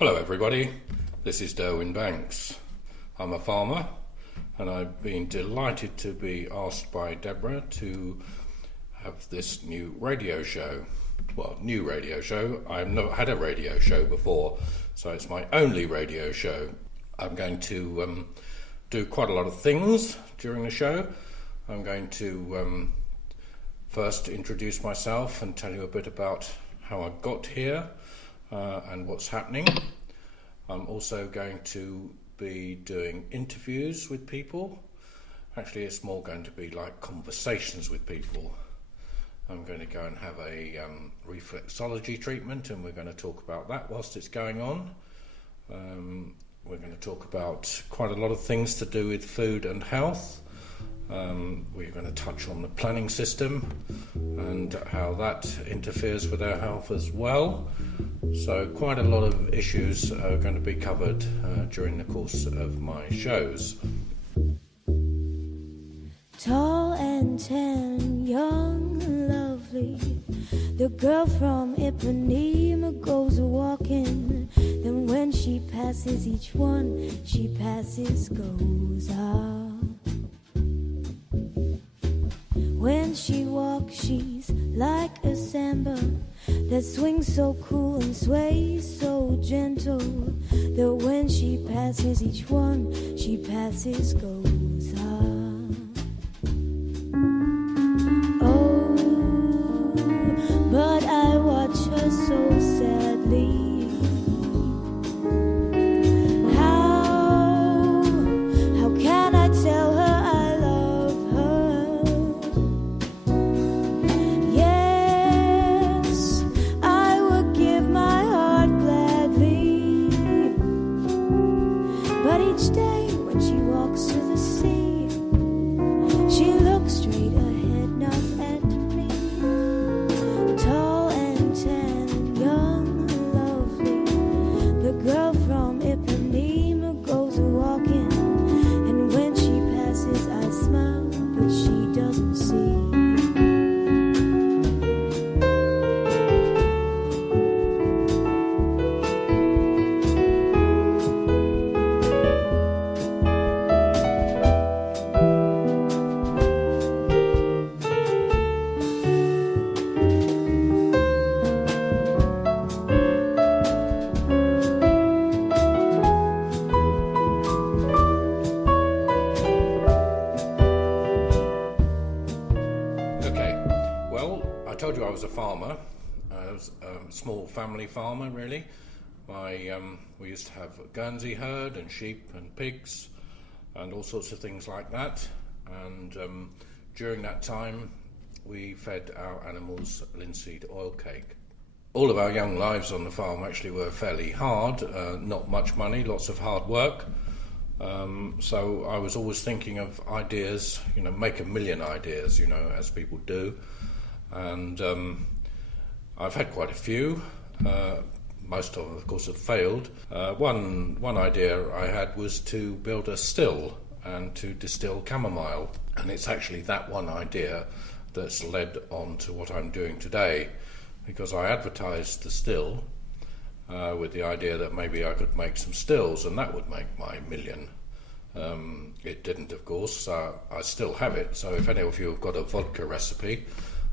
Hello everybody, this is Durwin Banks. I'm a farmer and I've been delighted to be asked by Deborah to have this new radio show. Well, new radio show. I've not had a radio show before, so it's my only radio show. I'm going to do quite a lot of things during the show. I'm going to first introduce myself and tell you a bit about how I got here and what's happening. I'm also going to be doing interviews with people. Actually, it's more going to be like conversations with people. I'm going to go and have a reflexology treatment, and we're going to talk about that whilst it's going on. We're going to talk about quite a lot of things to do with food and health. We're going to touch on the planning system and how that interferes with our health as well. So quite a lot of issues are going to be covered during the course of my shows. Tall and tan, young and lovely, the girl from Ipanema goes a-walking. Then when she passes each one, she passes, goes up. When she walks, she's like a samba that swings so cool and sways so gentle, that when she passes each one, she passes, goes up. Oh, but I watch her so sadly. How can I tell her I love her? Yes, I would give my heart gladly. But each day when she walks to the sea, she looks straight ahead, not at me. Tall and tan and young and lovely, the girl from Ipanema goes a-walking. And when she passes, I smile, but she doesn't see. Okay, well, I told you I was a farmer. I was a small family farmer, really. We used to have a Guernsey herd and sheep and pigs and all sorts of things like that. And during that time, we fed our animals linseed oil cake. All of our young lives on the farm actually were fairly hard, not much money, lots of hard work. So I was always thinking of ideas, make a million ideas, as people do. And I've had quite a few. Most of them, of course, have failed. One idea I had was to build a still and to distill chamomile. And it's actually that one idea that's led on to what I'm doing today, because I advertised the still with the idea that maybe I could make some stills and that would make my million. It didn't, of course. I still have it, so if any of you have got a vodka recipe,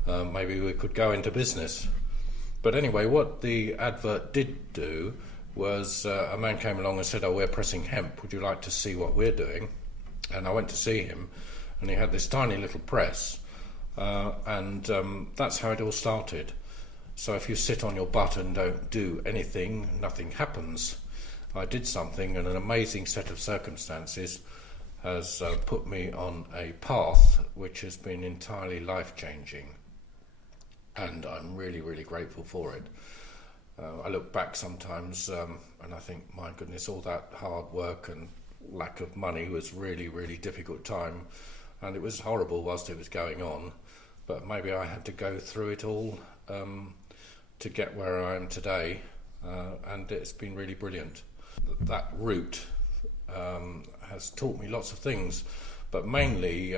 maybe we could go into business. But anyway, what the advert did do was a man came along and said, "Oh, we're pressing hemp, would you like to see what we're doing?" And I went to see him, and he had this tiny little press, and that's how it all started. So if you sit on your butt and don't do anything, nothing happens. I did something, and an amazing set of circumstances has put me on a path which has been entirely life-changing. And I'm really, really grateful for it. I look back sometimes and I think, my goodness, all that hard work and lack of money was really, really difficult time. And it was horrible whilst it was going on. But maybe I had to go through it all to get where I am today. And it's been really brilliant. That route has taught me lots of things. But mainly,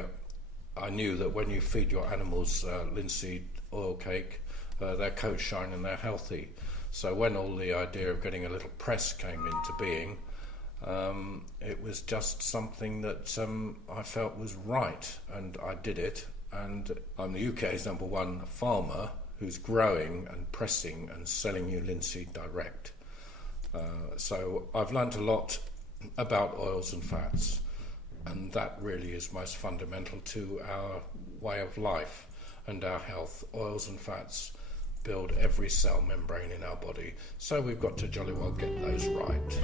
I knew that when you feed your animals linseed oil cake, their coats shine and they're healthy. So when all the idea of getting a little press came into being, it was just something that I felt was right, and I did it. And I'm the UK's #1 farmer who's growing and pressing and selling you linseed direct. So I've learnt a lot about oils and fats, and that really is most fundamental to our way of life and our health. Oils and fats build every cell membrane in our body, so we've got to jolly well get those right.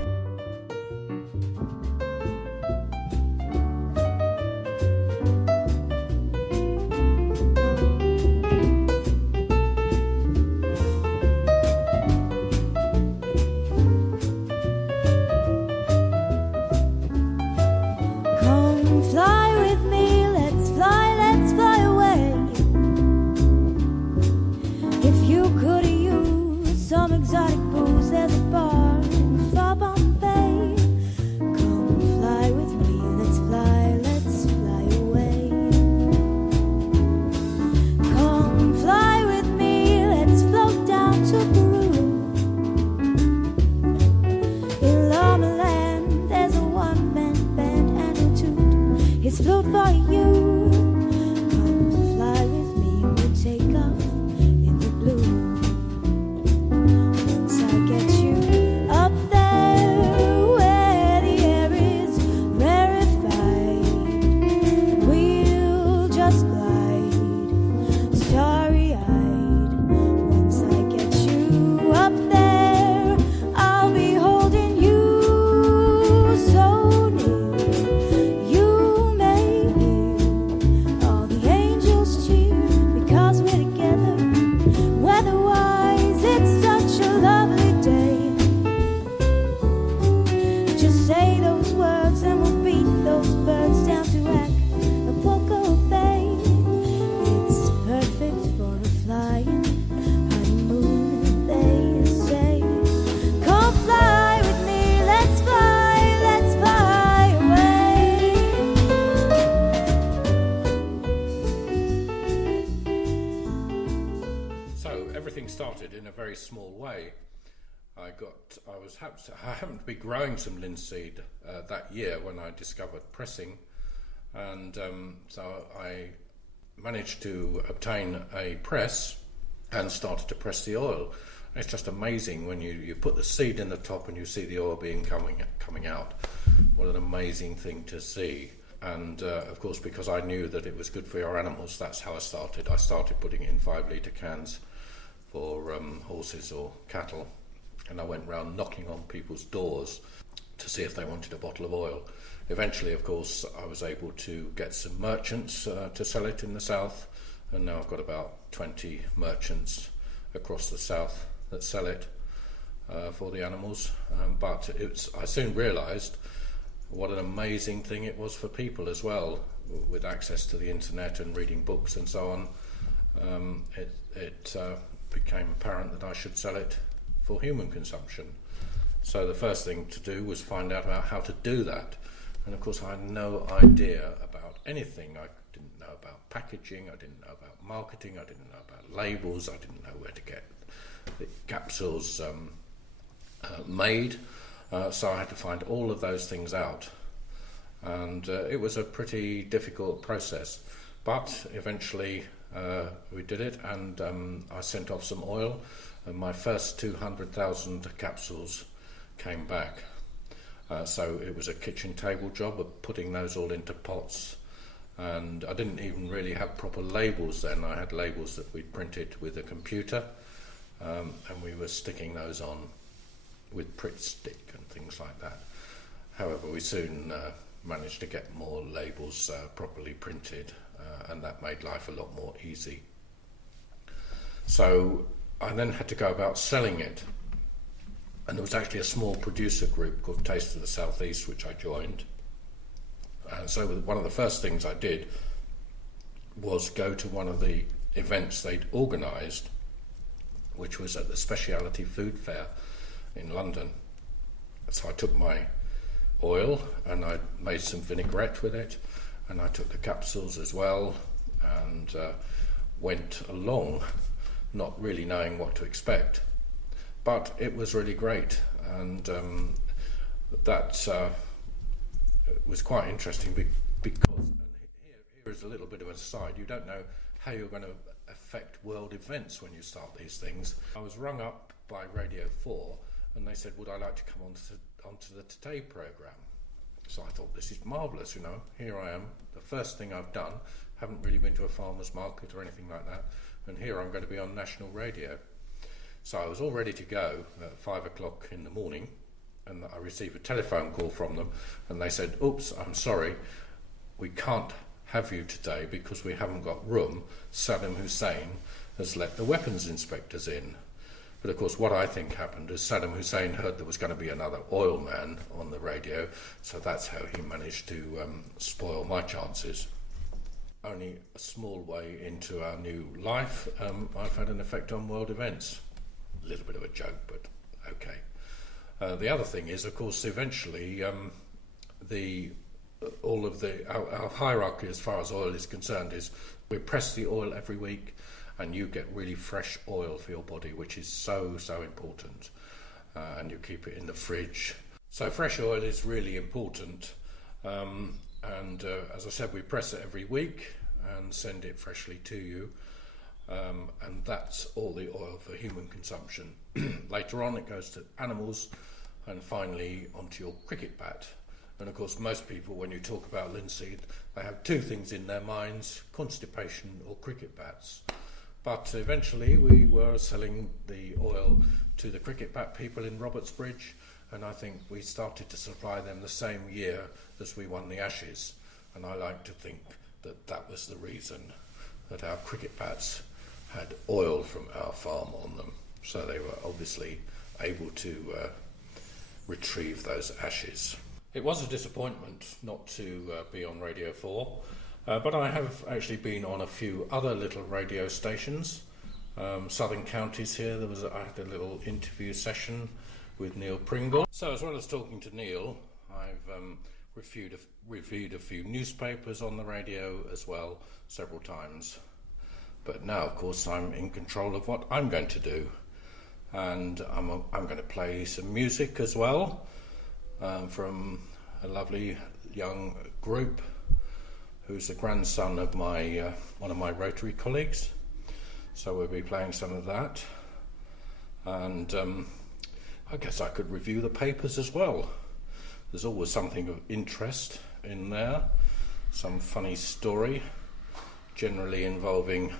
Started in a very small way. I happened to be growing some linseed that year when I discovered pressing, and so I managed to obtain a press and started to press the oil. It's just amazing when you put the seed in the top and you see the oil coming out. What an amazing thing to see. And of course, because I knew that it was good for your animals, that's how I started. I started putting it in 5-litre cans for horses or cattle, and I went round knocking on people's doors to see if they wanted a bottle of oil. Eventually, of course, I was able to get some merchants to sell it in the south, and now I've got about 20 merchants across the south that sell it for the animals. But I soon realised what an amazing thing it was for people as well, with access to the internet and reading books and so on. It became apparent that I should sell it for human consumption. So the first thing to do was find out about how to do that. And of course I had no idea about anything. I didn't know about packaging, I didn't know about marketing, I didn't know about labels, I didn't know where to get the capsules made. So I had to find all of those things out. And it was a pretty difficult process. But eventually we did it, and I sent off some oil, and my first 200,000 capsules came back. So it was a kitchen table job of putting those all into pots, and I didn't even really have proper labels then. I had labels that we'd printed with a computer, and we were sticking those on with Pritt stick and things like that. However, we soon managed to get more labels properly printed, and that made life a lot more easy. So I then had to go about selling it, and there was actually a small producer group called Taste of the South East which I joined. And so one of the first things I did was go to one of the events they'd organised, which was at the Speciality Food Fair in London. So I took my oil and I made some vinaigrette with it, and I took the capsules as well, and went along not really knowing what to expect. but it was really great, and that was quite interesting because, and here is a little bit of an aside, you don't know how you're going to affect world events when you start these things. I was rung up by Radio 4 and they said, would I like to come onto the Today programme? So I thought, this is marvellous, you know, here I am, the first thing I've done, haven't really been to a farmer's market or anything like that, and here I'm going to be on national radio. So I was all ready to go at 5 o'clock in the morning, and I received a telephone call from them, and they said, oops, I'm sorry, we can't have you today because we haven't got room. Saddam Hussein has let the weapons inspectors in. But of course what I think happened is Saddam Hussein heard there was going to be another oil man on the radio, so that's how he managed to spoil my chances. Only a small way into our new life, I've had an effect on world events. A little bit of a joke, but okay. The other thing is, of course, eventually our hierarchy as far as oil is concerned is we press the oil every week and you get really fresh oil for your body, which is so important, and you keep it in the fridge. So fresh oil is really important, and as I said, we press it every week and send it freshly to you, and that's all the oil for human consumption. Later on it goes to animals, and finally onto your cricket bat. And of course most people, when you talk about linseed, they have two things in their minds: constipation or cricket bats. But eventually we were selling the oil to the cricket bat people in Robertsbridge, and I think we started to supply them the same year as we won the Ashes, and I like to think that that was the reason that our cricket bats had oil from our farm on them, so they were obviously able to retrieve those ashes. It was a disappointment not to be on Radio 4, but I have actually been on a few other little radio stations. Southern Counties here, I had a little interview session with Neil Pringle. So as well as talking to Neil, I've reviewed a few newspapers on the radio as well, several times. But now, of course, I'm in control of what I'm going to do. And I'm going to play some music as well, from a lovely young group who's the grandson of one of my Rotary colleagues. So we'll be playing some of that. And I guess I could review the papers as well. There's always something of interest in there, some funny story, generally involving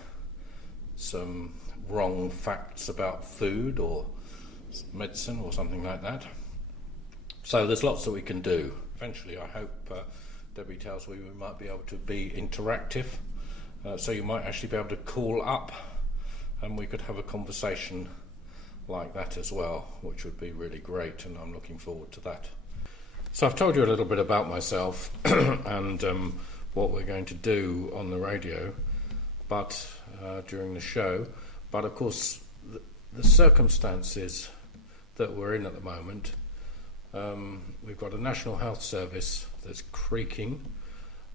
some wrong facts about food or medicine or something like that. So there's lots that we can do. Eventually I hope Debbie tells me we might be able to be interactive, so you might actually be able to call up and we could have a conversation like that as well, which would be really great, and I'm looking forward to that. So I've told you a little bit about myself and what we're going to do on the radio, but during the show. But of course, the circumstances that we're in at the moment, we've got a National Health Service that's creaking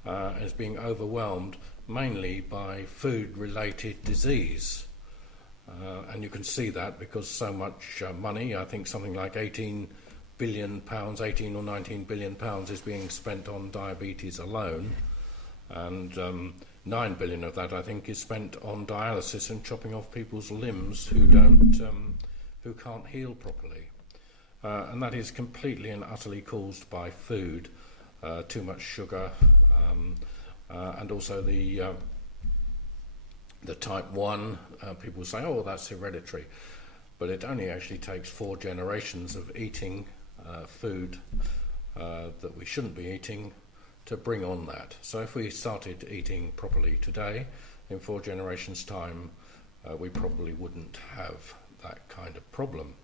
and is being overwhelmed mainly by food-related disease. And you can see that because so much money, I think something like 18 or 19 billion pounds is being spent on diabetes alone, and 9 billion of that I think is spent on dialysis and chopping off people's limbs who can't heal properly, and that is completely and utterly caused by food, too much sugar, and also the type 1. People say, oh, that's hereditary, but it only actually takes 4 generations of eating food that we shouldn't be eating to bring on that. So if we started eating properly today, in 4 generations' time, we probably wouldn't have that kind of problem.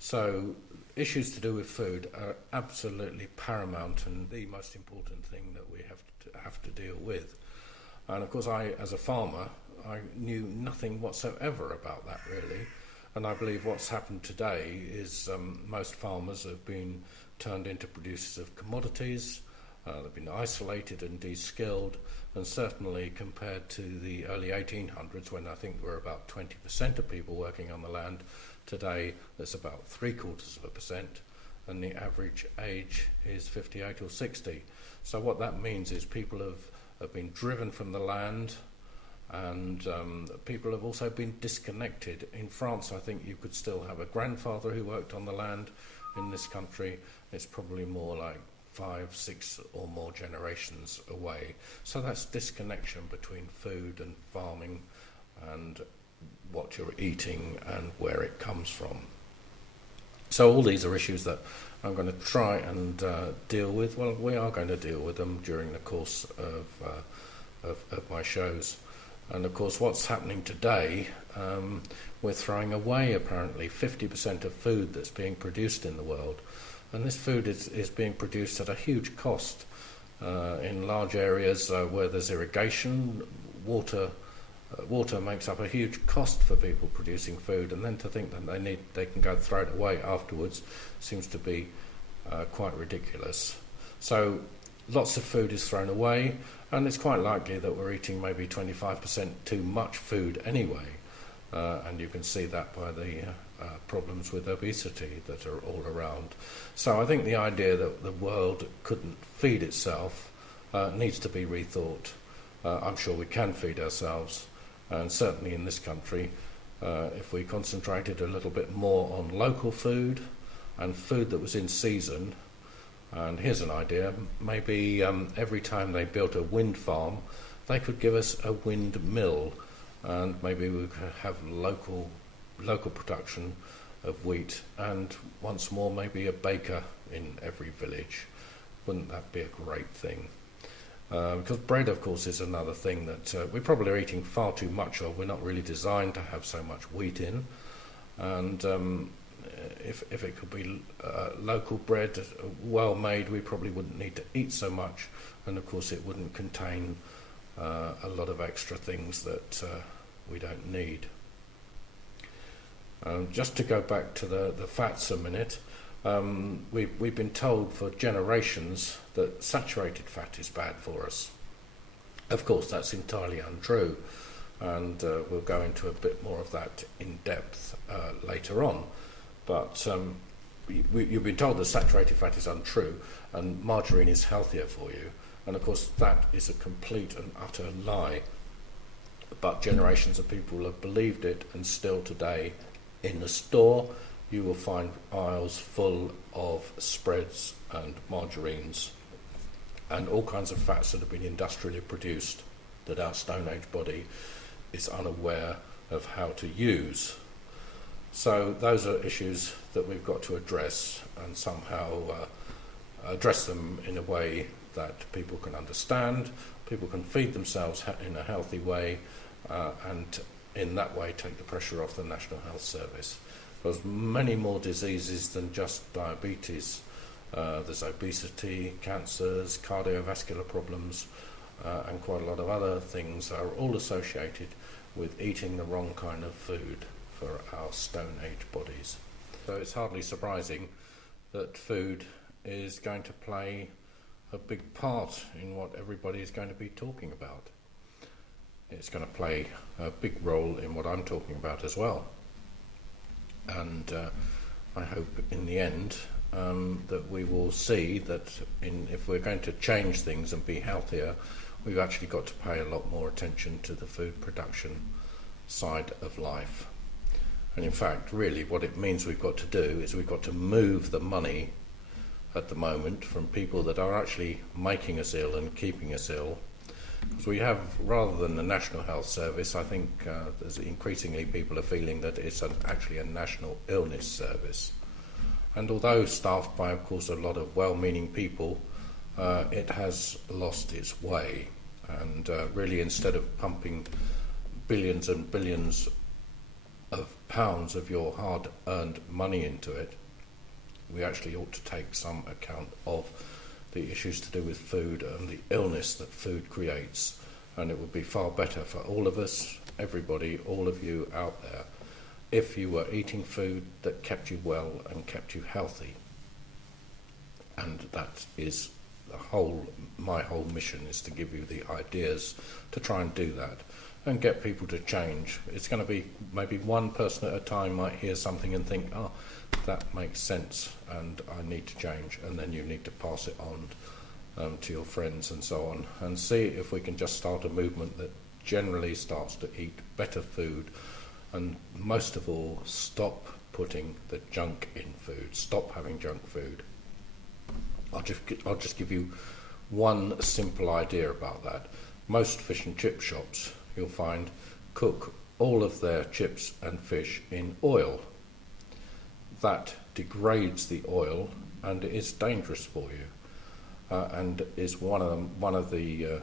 So issues to do with food are absolutely paramount and the most important thing that we have to deal with. And of course, I, as a farmer, I knew nothing whatsoever about that really. And I believe what's happened today is most farmers have been turned into producers of commodities. They've been isolated and de-skilled, and certainly compared to the early 1800s, when I think there were about 20% of people working on the land, Today, there's about 0.75%, and the average age is 58 or 60. So what that means is people have been driven from the land, and people have also been disconnected. In France, I think you could still have a grandfather who worked on the land. In this country, it's probably more like 5, 6 or more generations away. So that's disconnection between food and farming and what you're eating and where it comes from. So all these are issues that I'm going to try and deal with. Well, we are going to deal with them during the course of my shows. And of course, what's happening today, we're throwing away apparently 50% of food that's being produced in the world. And this food is being produced at a huge cost. In large areas where there's irrigation, water makes up a huge cost for people producing food, and then to think that they can go throw it away afterwards seems to be quite ridiculous. So lots of food is thrown away, and it's quite likely that we're eating maybe 25% too much food anyway, and you can see that by the problems with obesity that are all around. So I think the idea that the world couldn't feed itself needs to be rethought. I'm sure we can feed ourselves, and certainly in this country, if we concentrated a little bit more on local food and food that was in season. And here's an idea, maybe every time they built a wind farm, they could give us a windmill, and maybe we could have local production of wheat, and once more maybe a baker in every village. Wouldn't that be a great thing? Because bread, of course, is another thing that we probably are eating far too much of. We're not really designed to have so much wheat in, and if it could be local bread, well made, we probably wouldn't need to eat so much, and of course it wouldn't contain a lot of extra things that we don't need. Just to go back to the fats a minute, we've been told for generations that saturated fat is bad for us. Of course, that's entirely untrue, and we'll go into a bit more of that in depth later on. But you've been told that saturated fat is untrue and margarine is healthier for you. And of course that is a complete and utter lie. But generations of people have believed it, and still today in the store you will find aisles full of spreads and margarines and all kinds of fats that have been industrially produced that our Stone Age body is unaware of how to use. So those are issues that we've got to address, and somehow address them in a way that people can understand, people can feed themselves in a healthy way, and in that way take the pressure off the National Health Service. There's many more diseases than just diabetes. There's obesity, cancers, cardiovascular problems, and quite a lot of other things are all associated with eating the wrong kind of food for our Stone Age bodies. So it's hardly surprising that food is going to play a big part in what everybody is going to be talking about. It's going to play a big role in what I'm talking about as well. And I hope in the end that we will see that if we're going to change things and be healthier, we've actually got to pay a lot more attention to the food production side of life. And in fact, really what it means we've got to do is we've got to move the money at the moment from people that are actually making us ill and keeping us ill. Because we have, rather than the National Health Service, I think there's increasingly people are feeling that it's actually a national illness service. And although staffed by, of course, a lot of well-meaning people, it has lost its way. And really, instead of pumping billions and billions of pounds of your hard-earned money into it, we actually ought to take some account of the issues to do with food and the illness that food creates. And it would be far better for all of us, everybody, all of you out there, if you were eating food that kept you well and kept you healthy. And that is my whole mission is to give you the ideas to try and do that and get people to change. It's going to be maybe one person at a time might hear something and think, oh, that makes sense and I need to change, and then you need to pass it on to your friends and so on, and see if we can just start a movement that generally starts to eat better food, and most of all, stop putting the junk in food. Stop having junk food. I'll just give you one simple idea about that. Most fish and chip shops, you'll find, cook all of their chips and fish in oil. That degrades the oil and is dangerous for you, and is one of the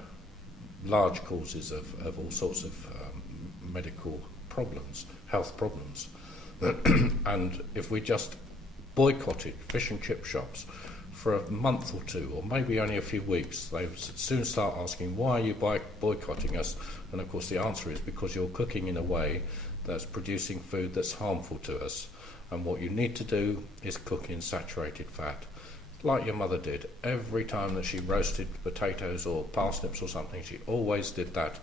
large causes of all sorts of medical problems, health problems. And if we just boycotted fish and chip shops for a month or two, or maybe only a few weeks, they would soon start asking, why are you boycotting us? And of course the answer is because you're cooking in a way that's producing food that's harmful to us. And what you need to do is cook in saturated fat, like your mother did. Every time that she roasted potatoes or parsnips or something, she always did that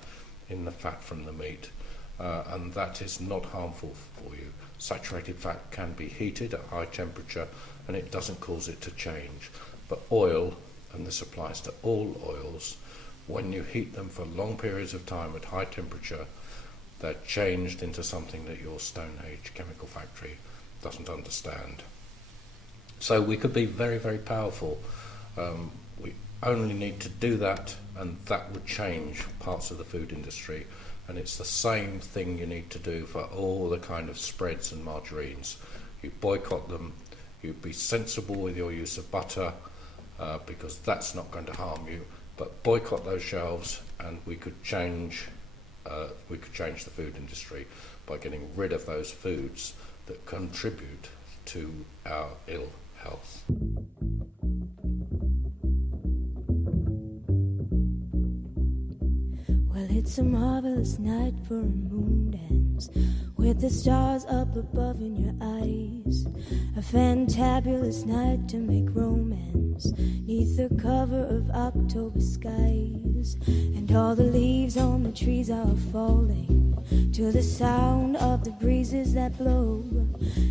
in the fat from the meat. And that is not harmful for you. Saturated fat can be heated at high temperature and it doesn't cause it to change. But oil, and this applies to all oils, when you heat them for long periods of time at high temperature, they're changed into something that your Stone Age chemical factory doesn't understand. So we could be very, very powerful. We only need to do that, and that would change parts of the food industry. And it's the same thing you need to do for all the kind of spreads and margarines. You boycott them, you be sensible with your use of butter, because that's not going to harm you, but boycott those shelves and we could change the food industry by getting rid of those foods that contribute to our ill health. Well, it's a marvelous night for a moon dance, with the stars up above in your eyes. A fantabulous night to make romance, neath the cover of October skies. And all the leaves on the trees are falling to the sound of the breezes that blow.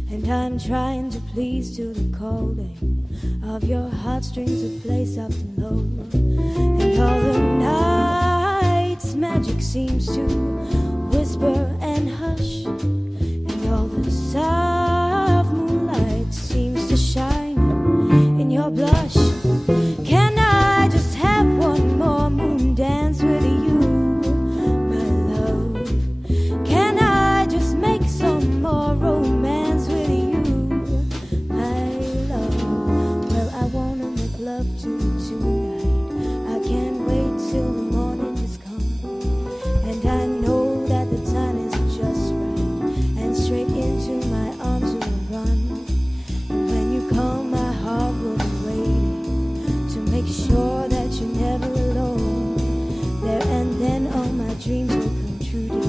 And I'm trying to please to the calling of your heartstrings that play soft and low. And all the night's magic seems to whisper and hush, and all the soft moonlight seems to shine in your blush. Can I just have one more moon dance with you, my love? Can I just make some more romance with you, my love? Well, I wanna make love to you tonight. I can't wait till the morning has come, and I know that the time is just right, and straight into my arms will run. And when you come, my heart will be waiting to make sure that you're never alone. There and then all my dreams will come true, dear.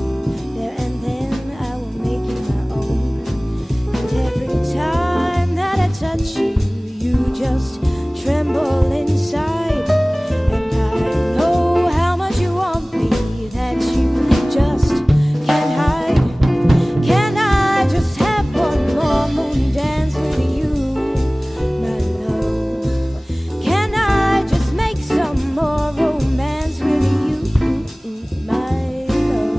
There and then I will make you my own. And every time that I touch you, you just tremble inside. And I know how much you want me, that you just can't hide. Can I just have one more moon dance with you, my love? Can I just make some more romance with you, my love?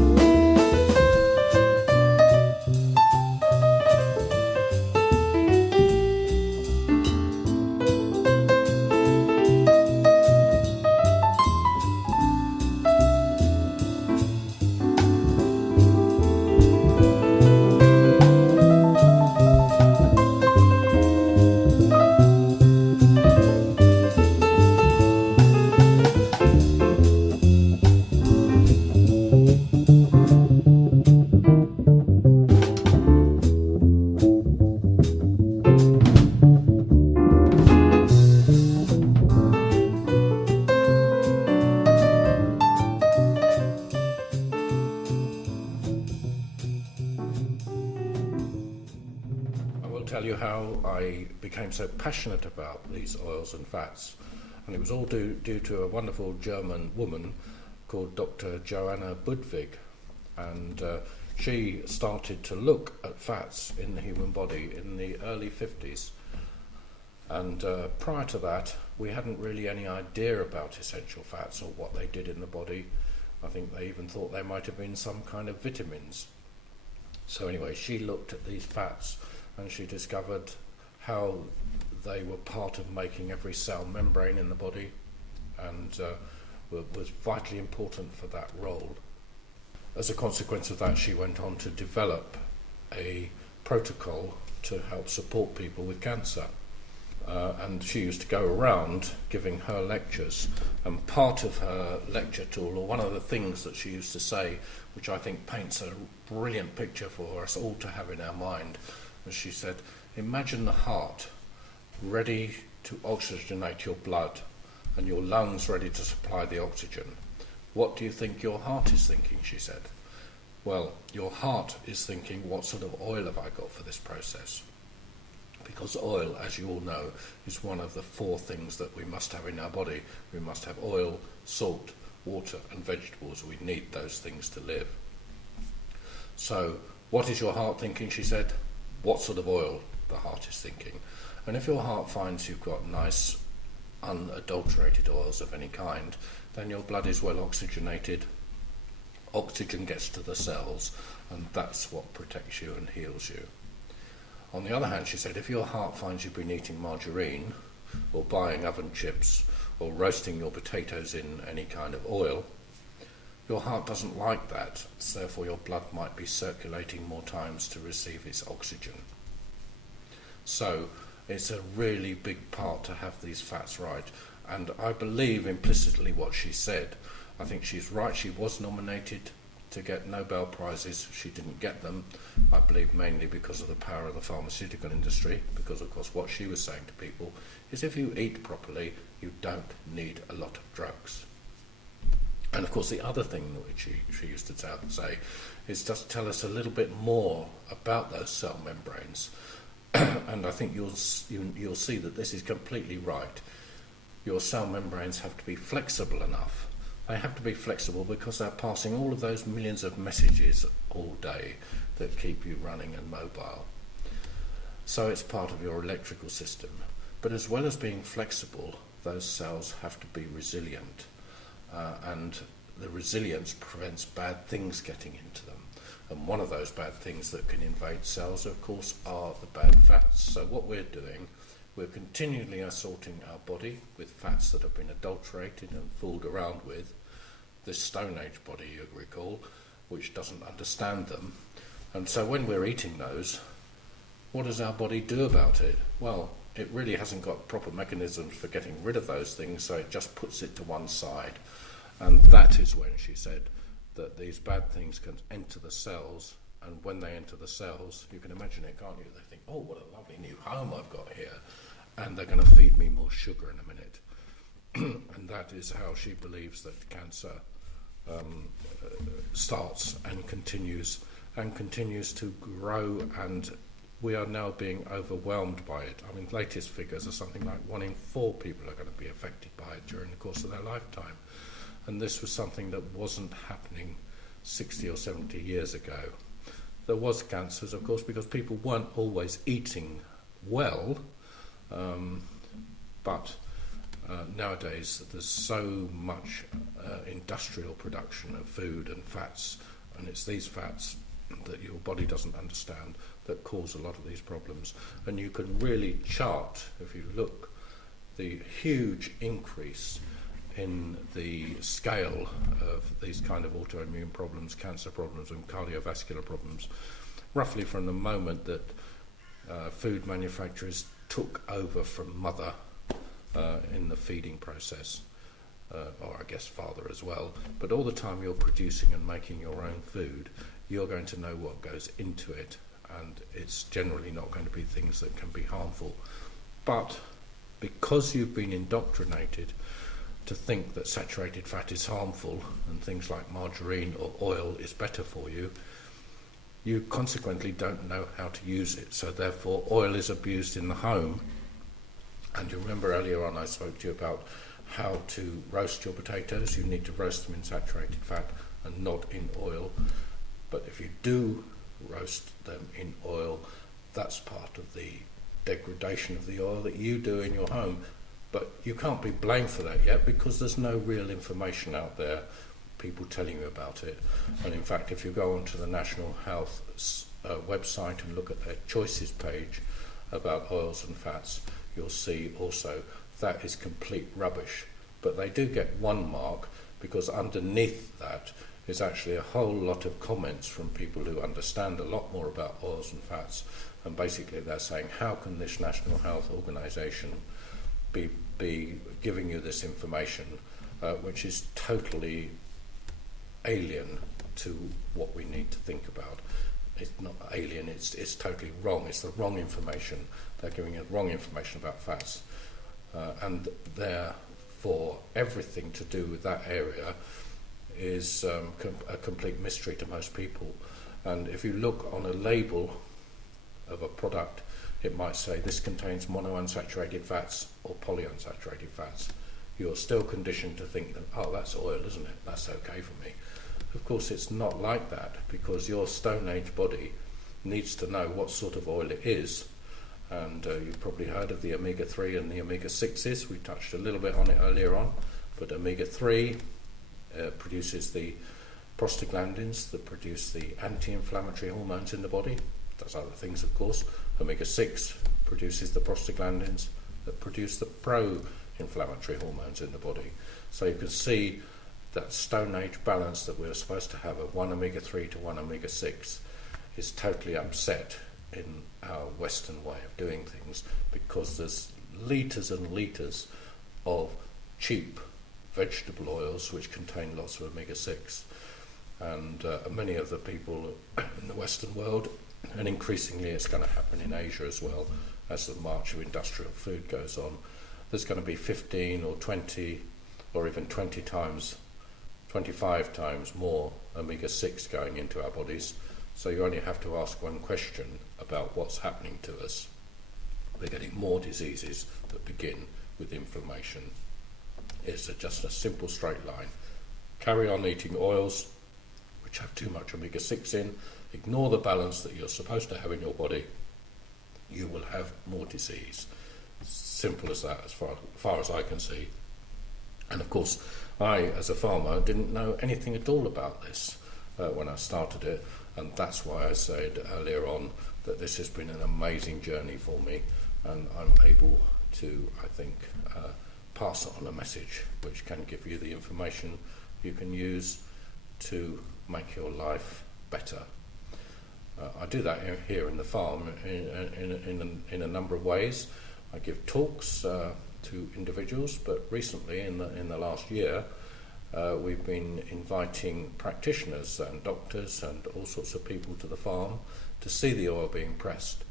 I will tell you how I became so passionate about these oils and fats. And it was all due to a wonderful German woman called Dr. Joanna Budwig. And she started to look at fats in the human body in the early 50s. And prior to that, we hadn't really any idea about essential fats or what they did in the body. I think they even thought they might have been some kind of vitamins. So anyway, she looked at these fats and she discovered how they were part of making every cell membrane in the body, and was vitally important for that role. As a consequence of that, she went on to develop a protocol to help support people with cancer. And she used to go around giving her lectures, and part of her lecture tool, or one of the things that she used to say, which I think paints a brilliant picture for us all to have in our mind, was she said, imagine the heart ready to oxygenate your blood and your lungs ready to supply the oxygen. What do you think your heart is thinking, she said? Well, your heart is thinking, what sort of oil have I got for this process? Because oil, as you all know, is one of the 4 things that we must have in our body. We must have oil, salt, water and vegetables. We need those things to live. So, what is your heart thinking, she said? What sort of oil the heart is thinking. And if your heart finds you've got nice, unadulterated oils of any kind, then your blood is well oxygenated, oxygen gets to the cells, and that's what protects you and heals you. On the other hand, she said, if your heart finds you've been eating margarine, or buying oven chips, or roasting your potatoes in any kind of oil, your heart doesn't like that, so therefore your blood might be circulating more times to receive its oxygen. So it's a really big part to have these fats right, and I believe implicitly what she said. I think she's right. She was nominated to get Nobel Prizes. She didn't get them, I believe mainly because of the power of the pharmaceutical industry, because of course what she was saying to people is if you eat properly, you don't need a lot of drugs. And of course the other thing which she used to say is just tell us a little bit more about those cell membranes. And I think you'll see that this is completely right. Your cell membranes have to be flexible enough. They have to be flexible because they're passing all of those millions of messages all day that keep you running and mobile. So it's part of your electrical system. But as well as being flexible, those cells have to be resilient. And the resilience prevents bad things getting into them. And one of those bad things that can invade cells, of course, are the bad fats. So what we're doing, we're continually assaulting our body with fats that have been adulterated and fooled around with. This Stone Age body, you recall, which doesn't understand them. And so when we're eating those, what does our body do about it? Well, it really hasn't got proper mechanisms for getting rid of those things, so it just puts it to one side. And that is when she said that these bad things can enter the cells, and when they enter the cells, you can imagine it, can't you? They think, oh, what a lovely new home I've got here, and they're going to feed me more sugar in a minute. And that is how she believes that cancer starts and continues to grow, and we are now being overwhelmed by it. I mean, latest figures are something like 1 in 4 people are going to be affected by it during the course of their lifetime. And this was something that wasn't happening 60 or 70 years ago. There was cancers, of course, because people weren't always eating well, but nowadays there's so much industrial production of food and fats, and it's these fats that your body doesn't understand that cause a lot of these problems. And you can really chart, if you look, the huge increase in the scale of these kind of autoimmune problems, cancer problems and cardiovascular problems, roughly from the moment that food manufacturers took over from mother in the feeding process, or I guess father as well. But all the time you're producing and making your own food, you're going to know what goes into it, and it's generally not going to be things that can be harmful. But because you've been indoctrinated to think that saturated fat is harmful and things like margarine or oil is better for you, you consequently don't know how to use it. So therefore oil is abused in the home. And you remember earlier on I spoke to you about how to roast your potatoes. You need to roast them in saturated fat and not in oil. But if you do roast them in oil, that's part of the degradation of the oil that you do in your home. But you can't be blamed for that yet because there's no real information out there, people telling you about it. And in fact, if you go onto the National Health website and look at their choices page about oils and fats, you'll see also that is complete rubbish. But they do get one mark because underneath that is actually a whole lot of comments from people who understand a lot more about oils and fats, and basically they're saying, how can this National Health Organisation be giving you this information which is totally alien to what we need to think about. It's not alien, it's totally wrong. It's the wrong information. They're giving you wrong information about fats. And therefore, everything to do with that area is a complete mystery to most people. And if you look on a label of a product, it might say this contains monounsaturated fats or polyunsaturated fats. You're still conditioned to think that, oh, that's oil, isn't it? That's okay for me. Of course, it's not like that, because your Stone Age body needs to know what sort of oil it is. And you've probably heard of the omega-3 and the omega-6s. We touched a little bit on it earlier on. But omega-3 produces the prostaglandins that produce the anti-inflammatory hormones in the body. Does other things, of course. Omega-6 produces the prostaglandins that produce the pro-inflammatory hormones in the body. So you can see that Stone Age balance that we were supposed to have of one omega-3 to one omega-6 is totally upset in our Western way of doing things, because there's litres and litres of cheap vegetable oils which contain lots of omega-6. And many of the people in the Western world, and increasingly it's going to happen in Asia as well, as the march of industrial food goes on, there's going to be 15 or 20 or even 20 times, 25 times more omega-6 going into our bodies. So you only have to ask one question about what's happening to us. We're getting more diseases that begin with inflammation. It's just a simple straight line. Carry on eating oils which have too much omega-6 in, ignore the balance that you're supposed to have in your body, you will have more disease. Simple as that, as far as I can see. And of course, I, as a farmer, didn't know anything at all about this when I started it, and that's why I said earlier on that this has been an amazing journey for me, and I'm able to, I think, pass on a message which can give you the information you can use to make your life better. I do that here in the farm in a number of ways. I give talks to individuals, but recently, in the last year, we've been inviting practitioners and doctors and all sorts of people to the farm to see the oil being pressed.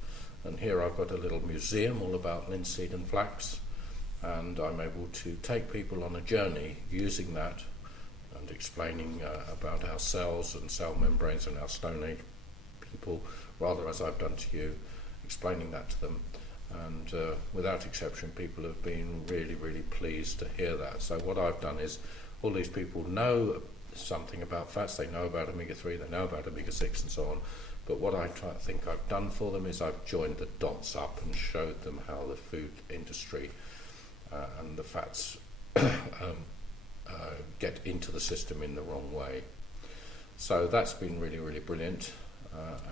And here I've got a little museum all about linseed and flax, and I'm able to take people on a journey using that and explaining about our cells and cell membranes and our Stone Age people, rather as I've done to you, explaining that to them. And without exception, people have been really, really pleased to hear that. So what I've done is, all these people know something about fats, they know about omega-3, they know about omega-6 and so on, but what I think I've done for them is I've joined the dots up and showed them how the food industry and the fats get into the system in the wrong way. So that's been really, really brilliant,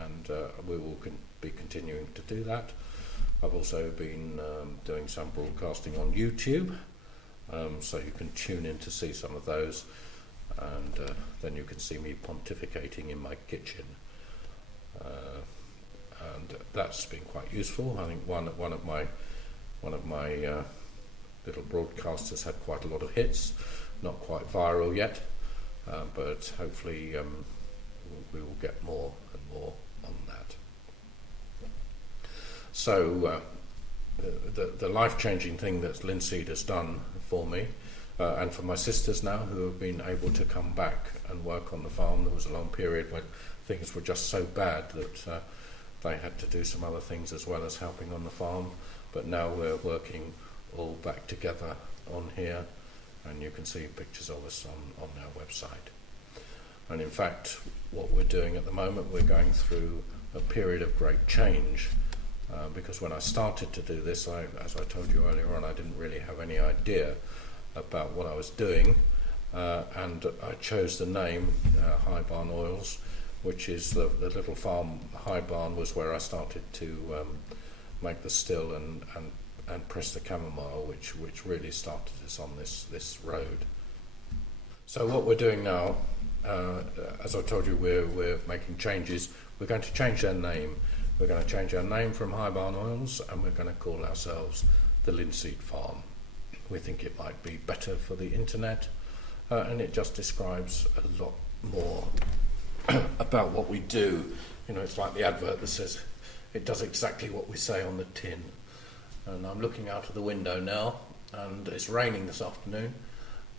and we will be continuing to do that. I've also been doing some broadcasting on YouTube, so you can tune in to see some of those, and then you can see me pontificating in my kitchen, and that's been quite useful. I think one of my little broadcasts has had quite a lot of hits, not quite viral yet, but hopefully we will get more and more on that. So the life-changing thing that Linseed has done for me, and for my sisters now who have been able to come back and work on the farm. There was a long period when things were just so bad that they had to do some other things as well as helping on the farm, but now we're working all back together on here, and you can see pictures of us on our website. And in fact, what we're doing at the moment, we're going through a period of great change, because when I started to do this, as I told you earlier on, I didn't really have any idea about what I was doing, and I chose the name High Barn Oils, which is the little farm. High Barn was where I started to make the still and press the chamomile, which really started us on this road. So what we're doing now, as I told you, we're making changes. We're going to change our name. We're going to change our name from High Barn Oils, and we're going to call ourselves the Linseed Farm. We think it might be better for the internet, and it just describes a lot more about what we do. You know, it's like the advert that says it does exactly what we say on the tin. And I'm looking out of the window now, and it's raining this afternoon,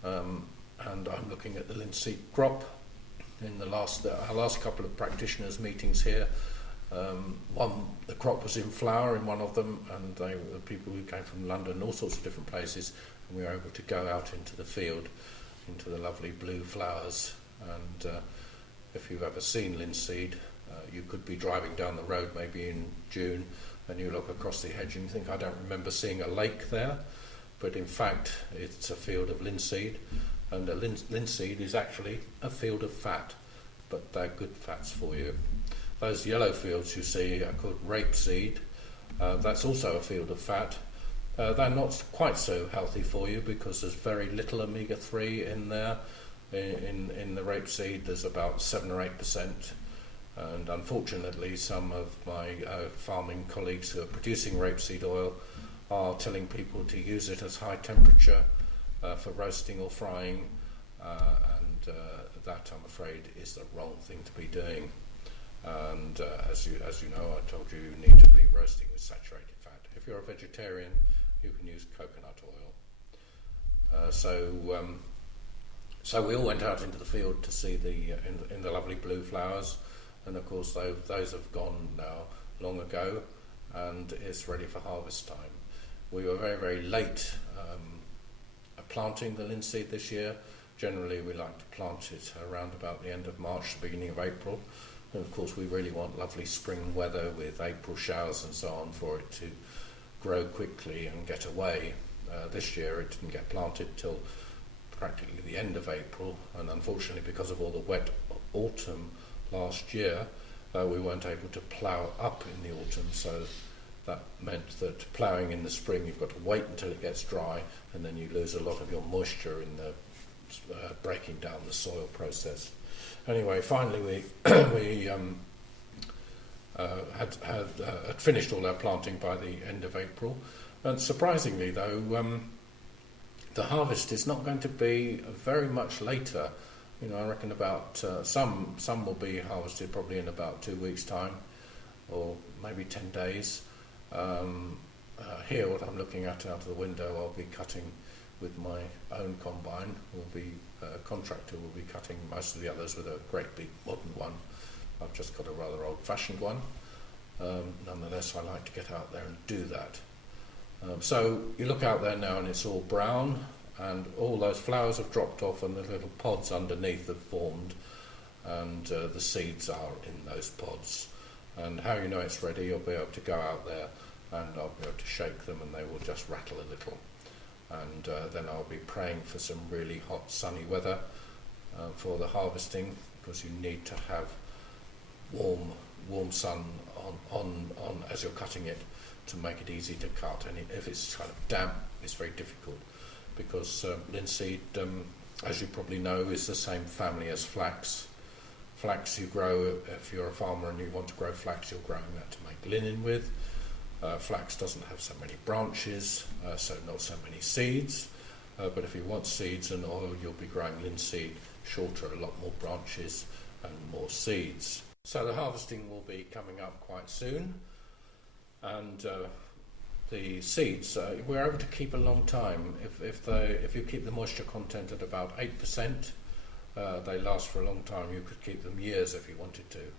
and I'm looking at the linseed crop. In our last couple of practitioners' meetings here, the crop was in flower in one of them, and they were people who came from London, all sorts of different places, and we were able to go out into the field, into the lovely blue flowers. And if you've ever seen linseed, you could be driving down the road maybe in June, and you look across the hedge and you think, I don't remember seeing a lake there, but in fact it's a field of linseed, and a linseed is actually a field of fat, but they're good fats for you. Those yellow fields you see are called rapeseed. That's also a field of fat. They're not quite so healthy for you because there's very little omega-3 in there. In the rapeseed there's about 7 or 8%. And unfortunately, some of my farming colleagues who are producing rapeseed oil are telling people to use it as high temperature for roasting or frying, and that, I'm afraid, is the wrong thing to be doing. And as you know, I told you you need to be roasting with saturated fat. If you're a vegetarian, you can use coconut oil. So we all went out into the field to see in the lovely blue flowers. And of course those have gone now long ago, and it's ready for harvest time. We were very, very late planting the linseed this year. Generally we like to plant it around about the end of March, the beginning of April. And of course we really want lovely spring weather with April showers and so on for it to grow quickly and get away. This year it didn't get planted till practically the end of April, and unfortunately because of all the wet autumn last year, we weren't able to plough up in the autumn, so that meant that ploughing in the spring you've got to wait until it gets dry, and then you lose a lot of your moisture in the breaking down the soil process. Anyway, finally we had finished all our planting by the end of April, and surprisingly though, the harvest is not going to be very much later. You know, I reckon about some will be harvested probably in about 2 weeks' time, or maybe 10 days. Here, what I'm looking at out of the window, I'll be cutting with my own combine. A contractor will be cutting most of the others with a great big modern one. I've just got a rather old-fashioned one. Nonetheless, I like to get out there and do that. So you look out there now and it's all brown, and all those flowers have dropped off and the little pods underneath have formed, and the seeds are in those pods. And how you know it's ready, you'll be able to go out there and I'll be able to shake them and they will just rattle a little. And then I'll be praying for some really hot sunny weather for the harvesting, because you need to have warm sun on as you're cutting it to make it easy to cut. And if it's kind of damp, it's very difficult, because linseed, as you probably know, is the same family as flax. Flax you grow, if you're a farmer and you want to grow flax, you're growing that to make linen with. Flax doesn't have so many branches, so not so many seeds, but if you want seeds and oil, you'll be growing linseed, shorter, a lot more branches and more seeds. So the harvesting will be coming up quite soon, and the seeds, we're able to keep a long time. If you keep the moisture content at about 8%, they last for a long time. You could keep them years if you wanted to,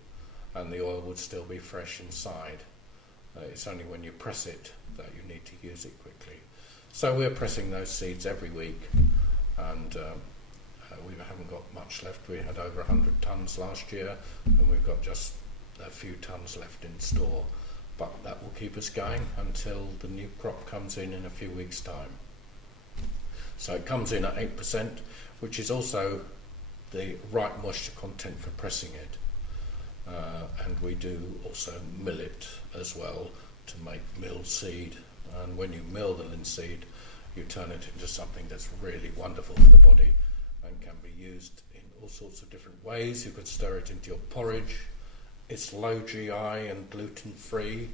and the oil would still be fresh inside. It's only when you press it that you need to use it quickly. So we're pressing those seeds every week, and we haven't got much left. We had over 100 tonnes last year, and we've got just a few tonnes left in store, but that will keep us going until the new crop comes in a few weeks' time. So it comes in at 8%, which is also the right moisture content for pressing it. And we do also mill it as well to make milled seed. And when you mill the linseed, you turn it into something that's really wonderful for the body and can be used in all sorts of different ways. You could stir it into your porridge. It's low GI and gluten-free.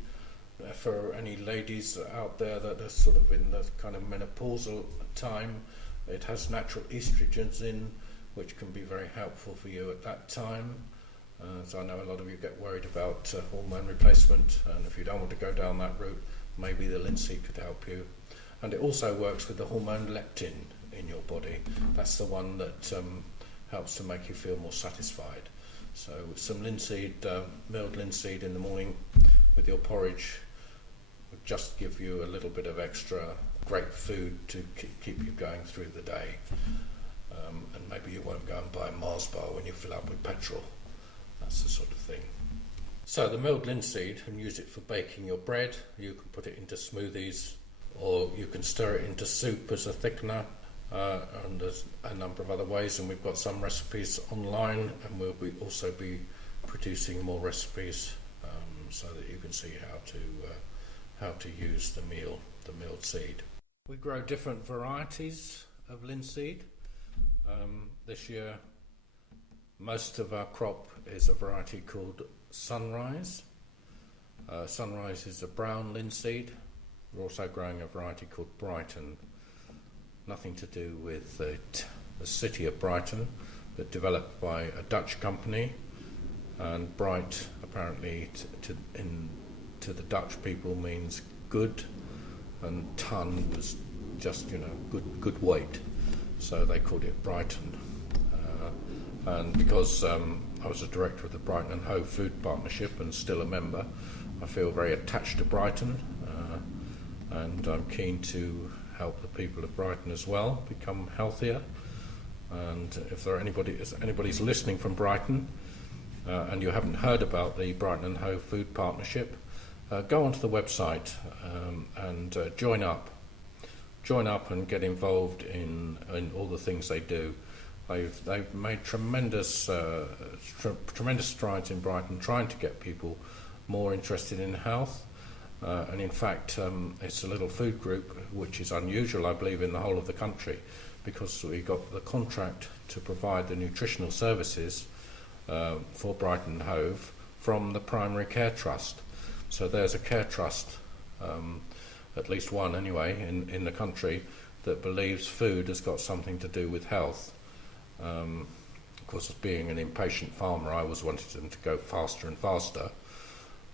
For any ladies out there that are sort of in the kind of menopausal time, it has natural estrogens in, which can be very helpful for you at that time. So I know a lot of you get worried about hormone replacement, and if you don't want to go down that route, maybe the linseed could help you. And it also works with the hormone leptin in your body. That's the one that helps to make you feel more satisfied. So some linseed, milled linseed in the morning with your porridge would just give you a little bit of extra great food to keep you going through the day. And maybe you won't go and buy a Mars bar when you fill up with petrol. That's the sort of thing. So the milled linseed, and use it for baking your bread. You can put it into smoothies, or you can stir it into soup as a thickener, and there's a number of other ways, and we've got some recipes online, and we'll also be producing more recipes so that you can see how to use the milled seed. We grow different varieties of linseed. This year most of our crop is a variety called Sunrise. Sunrise is a brown linseed. We're also growing a variety called Brighton. Nothing to do with the city of Brighton, but developed by a Dutch company. And bright, apparently, to the Dutch people means good, and ton was just, good weight. So they called it Brighton. And because I was a director of the Brighton and Hove Food Partnership and still a member, I feel very attached to Brighton, and I'm keen to help the people of Brighton as well become healthier. And if anybody's listening from Brighton and you haven't heard about the Brighton and Hove Food Partnership, go onto the website and join up and get involved in all the things they do. They've made tremendous strides in Brighton trying to get people more interested in health, and in fact it's a little food group which is unusual, I believe, in the whole of the country, because we got the contract to provide the nutritional services for Brighton and Hove from the Primary Care Trust. So there's a care trust, at least one anyway, in the country that believes food has got something to do with health. Of course, being an impatient farmer, I always wanted them to go faster and faster.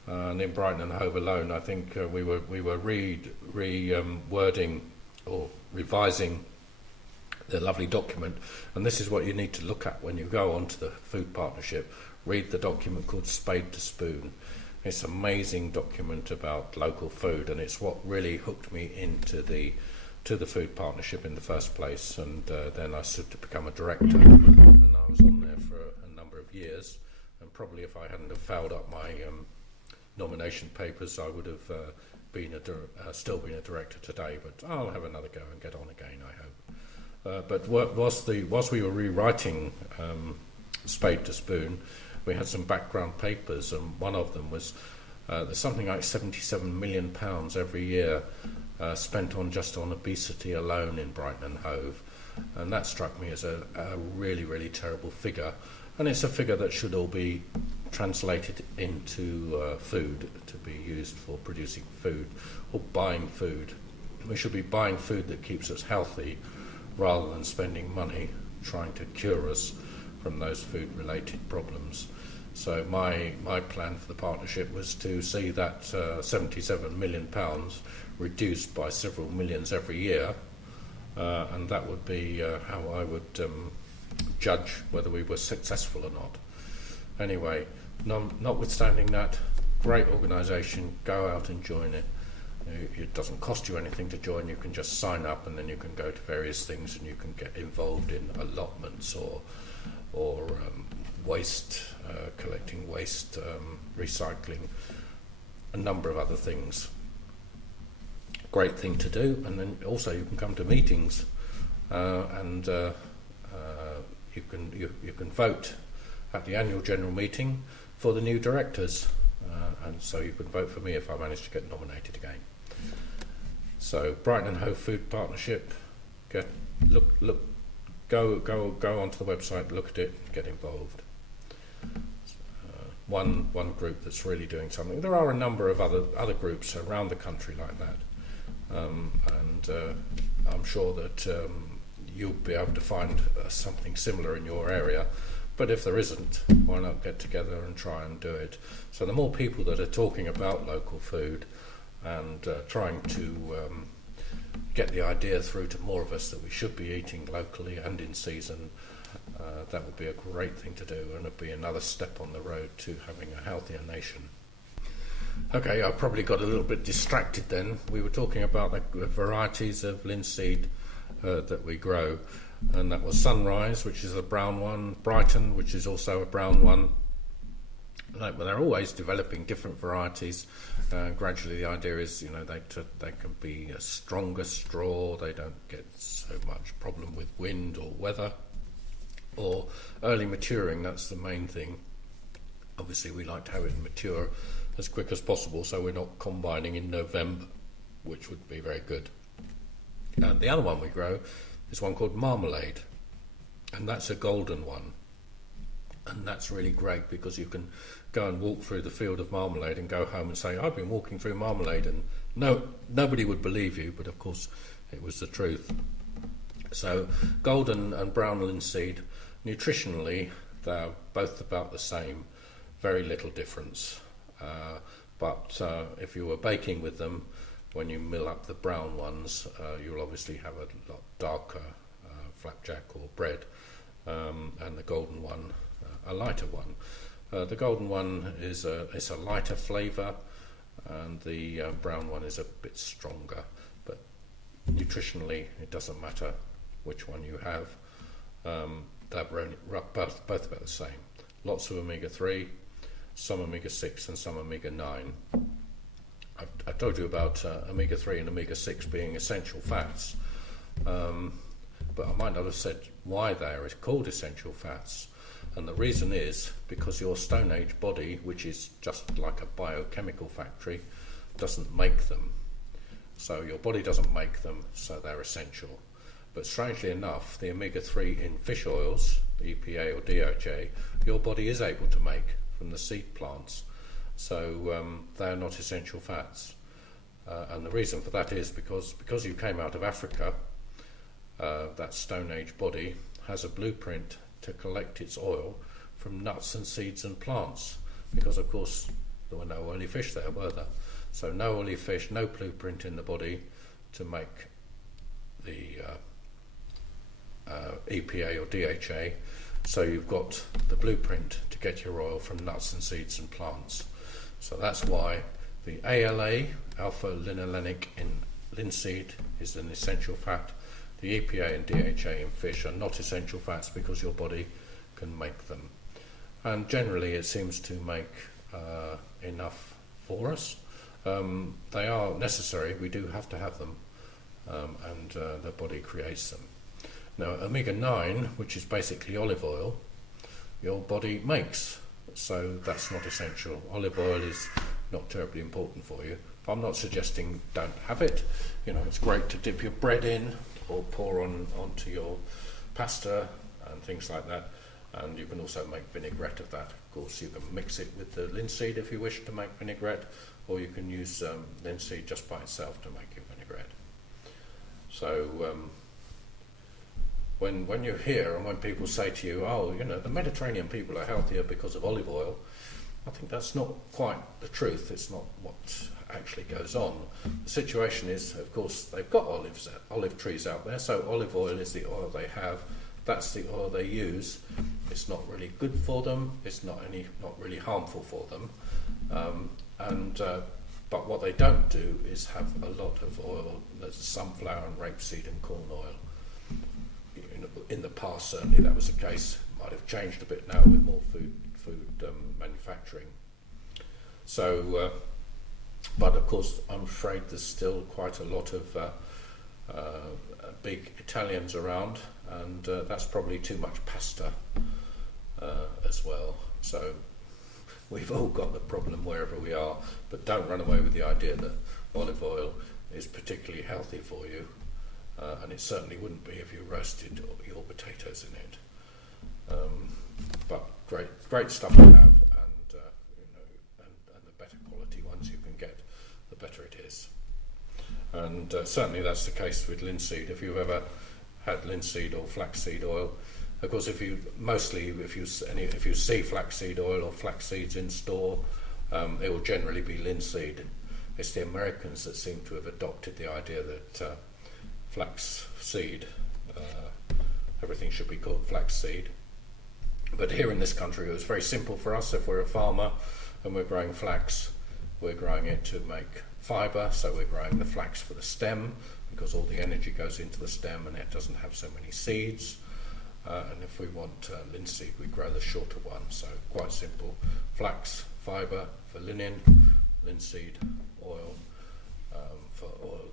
And in Brighton and Hove alone, I think we were rewording or revising the lovely document. And this is what you need to look at when you go onto the food partnership. Read the document called Spade to Spoon. It's an amazing document about local food, and it's what really hooked me into the food partnership in the first place. And then I stood to become a director, and I was on there for a number of years. And probably if I hadn't have fouled up my nomination papers, I would have still been a director today. But I'll have another go and get on again, I hope. But whilst we were rewriting Spade to Spoon, we had some background papers, and one of them was there's something like £77 million every year spent on obesity alone in Brighton and Hove, and that struck me as a really, really terrible figure. And it's a figure that should all be translated into food to be used for producing food or buying food. We should be buying food that keeps us healthy rather than spending money trying to cure us from those food-related problems. So my plan for the partnership was to see that £77 million reduced by several millions every year, and that would be how I would judge whether we were successful or not. Anyway, notwithstanding that, great organisation, go out and join it. It doesn't cost you anything to join. You can just sign up, and then you can go to various things, and you can get involved in allotments or waste, collecting waste, recycling, a number of other things. Great thing to do. And then also you can come to meetings, and you can vote at the annual general meeting for the new directors, and so you can vote for me if I manage to get nominated again. So Brighton and Hove Food Partnership, go onto the website, look at it, get involved. One group that's really doing something. There are a number of other groups around the country like that, and I'm sure that you'll be able to find something similar in your area. But if there isn't, why not get together and try and do it? So the more people that are talking about local food and trying to get the idea through to more of us that we should be eating locally and in season, that would be a great thing to do, and it'd be another step on the road to having a healthier nation. Okay, I probably got a little bit distracted then. We were talking about the varieties of linseed that we grow, and that was Sunrise, which is a brown one, Brighton, which is also a brown one. They're always developing different varieties. Gradually, the idea is, they can be a stronger straw. They don't get so much problem with wind or weather, or early maturing. That's the main thing. Obviously, we like to have it mature as quick as possible, so we're not combining in November, which would be very good. And the other one we grow is one called Marmalade, and that's a golden one. And that's really great because you can go and walk through the field of marmalade and go home and say, I've been walking through marmalade, and nobody would believe you, but of course it was the truth. So golden and brown linseed, nutritionally, they're both about the same, very little difference. But if you were baking with them, when you mill up the brown ones, you'll obviously have a lot darker flapjack or bread, and the golden one a lighter one. The golden one is a lighter flavour, and the brown one is a bit stronger, but nutritionally it doesn't matter which one you have. They're both about the same. Lots of omega-3, some omega-6 and some omega-9. I told you about omega-3 and omega-6 being essential fats, but I might not have said why they are called essential fats. And the reason is because your Stone Age body, which is just like a biochemical factory, doesn't make them. So your body doesn't make them, so they're essential. But strangely enough, the omega-3 in fish oils, the EPA or DHA, your body is able to make from the seed plants. So they're not essential fats. And the reason for that is because you came out of Africa, that Stone Age body has a blueprint to collect its oil from nuts and seeds and plants, because of course there were no oily fish there, were there? So no oily fish, no blueprint in the body to make the EPA or DHA, so you've got the blueprint to get your oil from nuts and seeds and plants. So that's why the ALA, alpha linolenic in linseed, is an essential fat. The EPA and DHA in fish are not essential fats because your body can make them. And generally it seems to make enough for us. They are necessary, we do have to have them, and the body creates them. Now omega-9, which is basically olive oil, your body makes, so that's not essential. Olive oil is not terribly important for you. I'm not suggesting don't have it. It's great to dip your bread in or pour onto your pasta and things like that, and you can also make vinaigrette of that. Of course, you can mix it with the linseed if you wish to make vinaigrette, or you can use linseed just by itself to make your vinaigrette. So when you're here and when people say to you, the Mediterranean people are healthier because of olive oil, I think that's not quite the truth. It's not what actually goes on. The situation is, of course, they've got olive trees out there, so olive oil is the oil they have. That's the oil they use. It's not really good for them. It's not really harmful for them. but what they don't do is have a lot of oil. There's sunflower and rapeseed and corn oil. In the past, certainly that was the case. Might have changed a bit now with more food manufacturing. So, but of course, I'm afraid there's still quite a lot of big Italians around, and that's probably too much pasta as well. So we've all got the problem wherever we are, but don't run away with the idea that olive oil is particularly healthy for you, and it certainly wouldn't be if you roasted your potatoes in it. But great stuff to have, and the better quality ones you can get, the better it is. And certainly that's the case with linseed. If you've ever had linseed or flaxseed oil, of course, if you see flaxseed oil or flax seeds in store, it will generally be linseed. It's the Americans that seem to have adopted the idea that flax seed, everything should be called flaxseed. But here in this country, it was very simple for us. If we're a farmer and we're growing flax, we're growing it to make fibre, so we're growing the flax for the stem, because all the energy goes into the stem and it doesn't have so many seeds. And if we want linseed, we grow the shorter one. So quite simple: flax, fibre for linen, linseed, oil for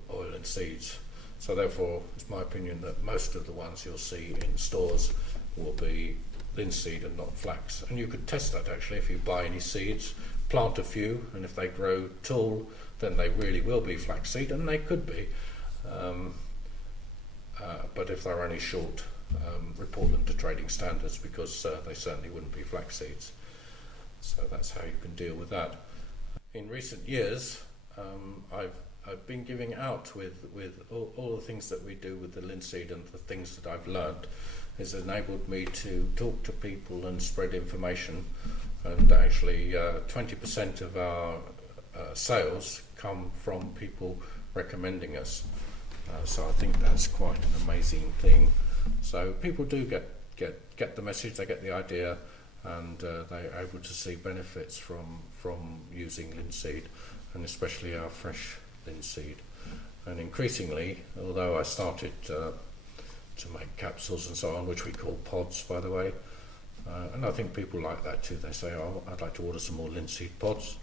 oil and seeds. So therefore, it's my opinion that most of the ones you'll see in stores will be linseed and not flax. And you could test that actually. If you buy any seeds, plant a few, and if they grow tall, then they really will be flaxseed, and they could be. But if they're only short, report them to trading standards, because they certainly wouldn't be flax seeds. So that's how you can deal with that. In recent years, I've been giving out with all the things that we do with the linseed, and the things that I've learned has enabled me to talk to people and spread information. And actually 20% of our sales come from people recommending us. So I think that's quite an amazing thing. So people do get the message, they get the idea, and they're able to see benefits from using linseed, and especially our fresh linseed. And increasingly, although I started to make capsules and so on, which we call pods, by the way, and I think people like that too. They say, "Oh, I'd like to order some more linseed pods."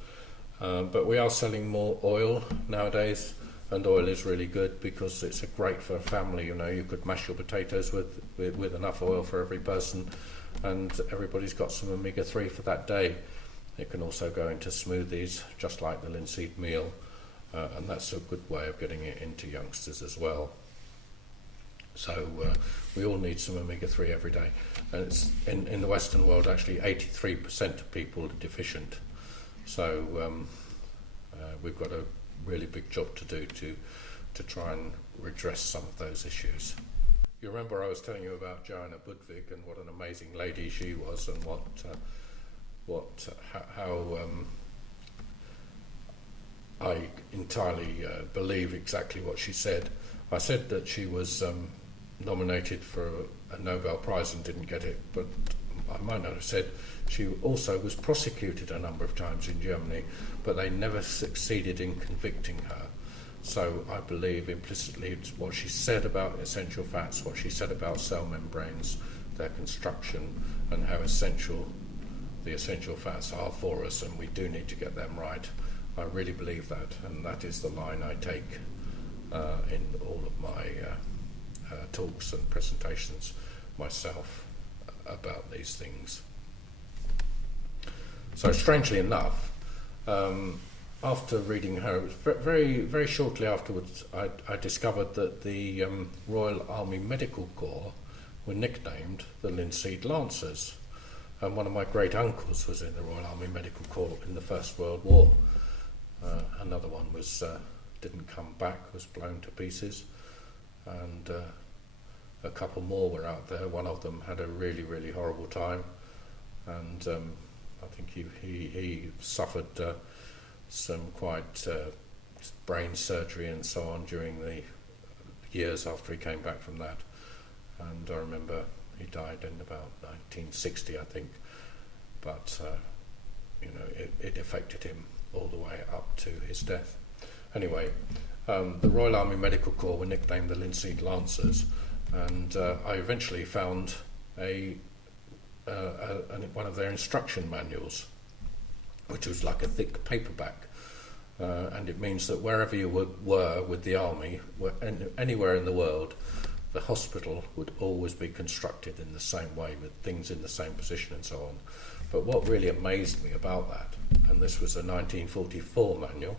But we are selling more oil nowadays, and oil is really good because it's great for a family. You know, you could mash your potatoes with enough oil for every person, and everybody's got some omega-3 for that day. It can also go into smoothies, just like the linseed meal, and that's a good way of getting it into youngsters as well. So we all need some omega-3 every day, and it's in the Western world actually 83% of people are deficient. So we've got a really big job to do to try and redress some of those issues. You remember I was telling you about Joanna Budvig and what an amazing lady she was, and how I entirely believe exactly what she said. I said that she was nominated for a Nobel Prize and didn't get it, but I might not have said she also was prosecuted a number of times in Germany, but they never succeeded in convicting her. So I believe implicitly it's what she said about essential fats, what she said about cell membranes, their construction, and how essential the essential fats are for us, and we do need to get them right. I really believe that, and that is the line I take in all of my talks and presentations myself about these things. So strangely enough, after reading her, very, very shortly afterwards, I discovered that the Royal Army Medical Corps were nicknamed the Linseed Lancers, and one of my great uncles was in the Royal Army Medical Corps in the First World War. Another one didn't come back, was blown to pieces, and a couple more were out there. One of them had a really, really horrible time, and I think he suffered some quite brain surgery and so on during the years after he came back from that. And I remember he died in about 1960, I think. But it affected him all the way up to his death. Anyway, the Royal Army Medical Corps were nicknamed the Linseed Lancers, and I eventually found one of their instruction manuals, which was like a thick paperback, and it means that wherever you were with the army, anywhere in the world, the hospital would always be constructed in the same way, with things in the same position and so on. But what really amazed me about that, and this was a 1944 manual,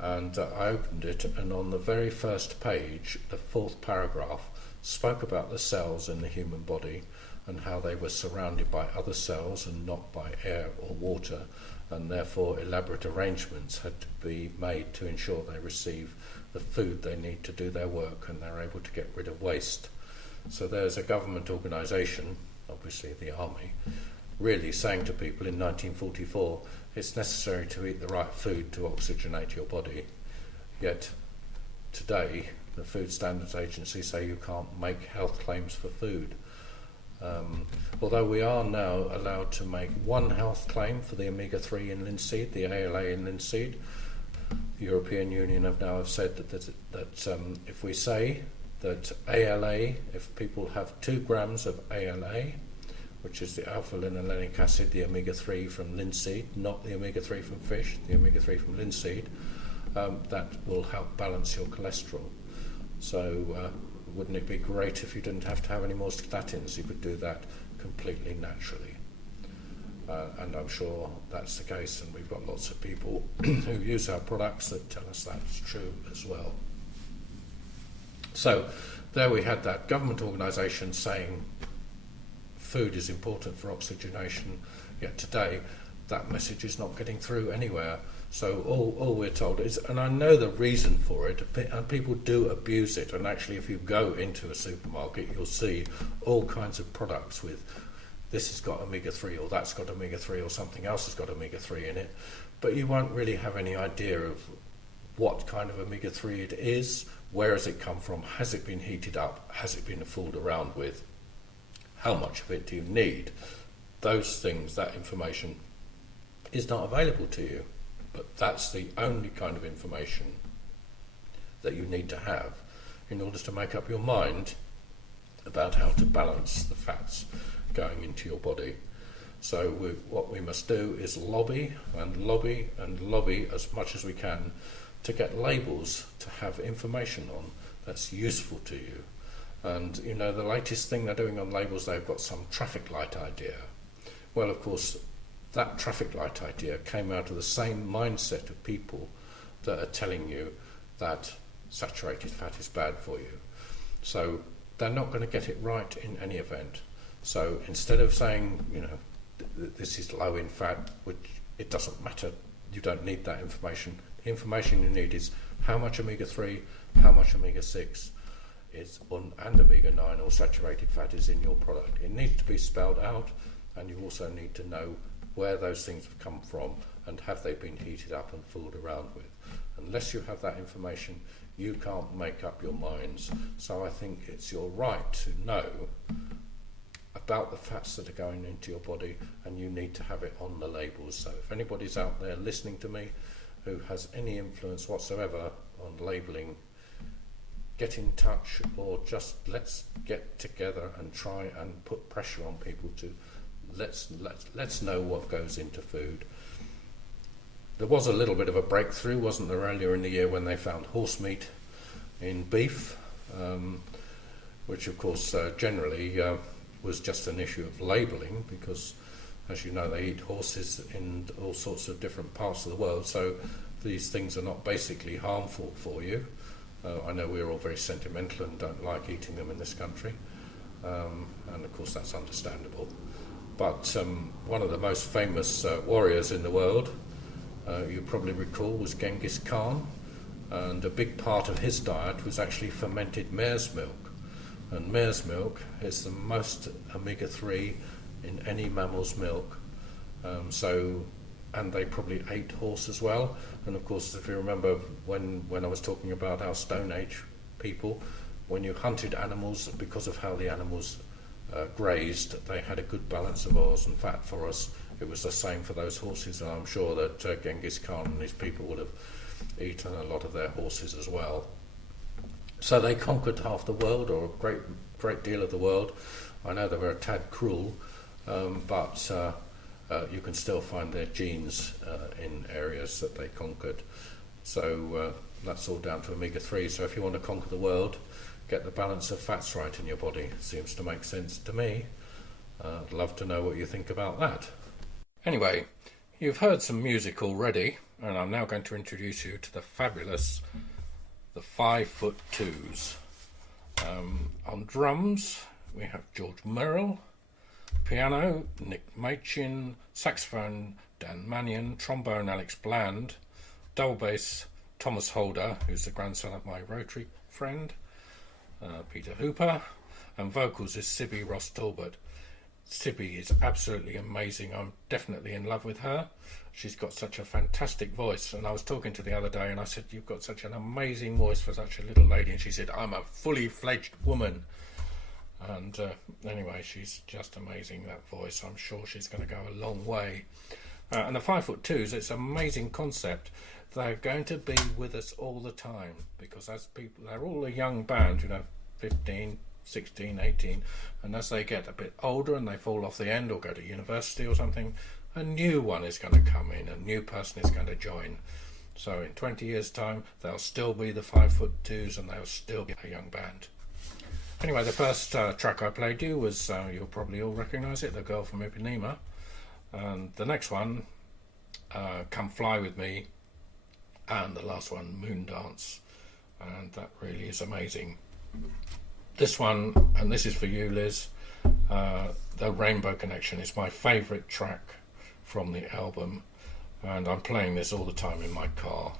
and I opened it, and on the very first page, the fourth paragraph spoke about the cells in the human body and how they were surrounded by other cells and not by air or water, and therefore elaborate arrangements had to be made to ensure they receive the food they need to do their work and they're able to get rid of waste. So there's a government organisation, obviously the army, really saying to people in 1944, it's necessary to eat the right food to oxygenate your body. Yet today, the Food Standards Agency say you can't make health claims for food. Although we are now allowed to make one health claim for the omega-3 in linseed, the ALA in linseed. The European Union have said that if we say that ALA, if people have 2 grams of ALA, which is the alpha-linolenic acid, the omega-3 from linseed, not the omega-3 from fish, the omega-3 from linseed, that will help balance your cholesterol. So wouldn't it be great if you didn't have to have any more statins? You could do that completely naturally. And I'm sure that's the case, and we've got lots of people who use our products that tell us that's true as well. So there we had that government organisation saying food is important for oxygenation, yet today that message is not getting through anywhere. So all we're told is, and I know the reason for it, and people do abuse it, and actually if you go into a supermarket you'll see all kinds of products with this has got omega-3 or that's got omega-3 or something else has got omega-3 in it, but you won't really have any idea of what kind of omega-3 it is, where has it come from, has it been heated up, has it been fooled around with, how much of it do you need. Those things, that information is not available to you. But that's the only kind of information that you need to have in order to make up your mind about how to balance the fats going into your body. So what we must do is lobby and lobby and lobby as much as we can to get labels to have information on that's useful to you. And you know, the latest thing they're doing on labels, they've got some traffic light idea. Well, of course, that traffic light idea came out of the same mindset of people that are telling you that saturated fat is bad for you. So they're not going to get it right in any event. So instead of saying, you know, this is low in fat, which it doesn't matter, you don't need that information. The information you need is how much omega-3, how much omega-6 is and omega-9 or saturated fat is in your product. It needs to be spelled out, and you also need to know where those things have come from and have they been heated up and fooled around with. Unless you have that information, you can't make up your minds. So I think it's your right to know about the fats that are going into your body, and you need to have it on the labels. So if anybody's out there listening to me who has any influence whatsoever on labelling, get in touch, or just let's get together and try and put pressure on people to let's know what goes into food. There was a little bit of a breakthrough, wasn't there, earlier in the year when they found horse meat in beef, which of course generally was just an issue of labelling, because as you know they eat horses in all sorts of different parts of the world, so these things are not basically harmful for you. I know we're all very sentimental and don't like eating them in this country, and of course that's understandable. But one of the most famous warriors in the world, you probably recall, was Genghis Khan, and a big part of his diet was actually fermented mare's milk. And mare's milk is the most omega-3 in any mammal's milk. And they probably ate horse as well. And of course, if you remember when I was talking about our Stone Age people, when you hunted animals, because of how the animals grazed, they had a good balance of oils and fat for us, it was the same for those horses, and I'm sure that Genghis Khan and his people would have eaten a lot of their horses as well. So they conquered half the world, or a great deal of the world. I know they were a tad cruel, but you can still find their genes in areas that they conquered. So that's all down to omega-3. So if you want to conquer the world, get the balance of fats right in your body. Seems to make sense to me. I'd love to know what you think about that. Anyway, you've heard some music already, and I'm now going to introduce you to the fabulous the 5'2". On drums, we have George Merrill. Piano, Nick Machin. Saxophone, Dan Mannion. Trombone, Alex Bland. Double bass, Thomas Holder, who's the grandson of my Rotary friend, Peter Hooper. And vocals is Sibby Ross Talbot. Sibby is absolutely amazing. I'm definitely in love with her. She's got such a fantastic voice, and I was talking to the other day and I said, you've got such an amazing voice for such a little lady, and she said, I'm a fully fledged woman. And anyway, she's just amazing, that voice. I'm sure she's going to go a long way. And the 5'2", it's an amazing concept. They're going to be with us all the time, because as people, they're all a young band, 15, 16, 18, and as they get a bit older and they fall off the end or go to university or something, a new one is going to come in, a new person is going to join. So in 20 years time they'll still be the 5'2", and they'll still be a young band. Anyway, the first track I played you was, you'll probably all recognise it, The Girl from Ipanema, and the next one, Come Fly With Me, and the last one, Moon Dance, and that really is amazing. This one, and this is for you, Liz, The Rainbow Connection is my favourite track from the album, and I'm playing this all the time in my car.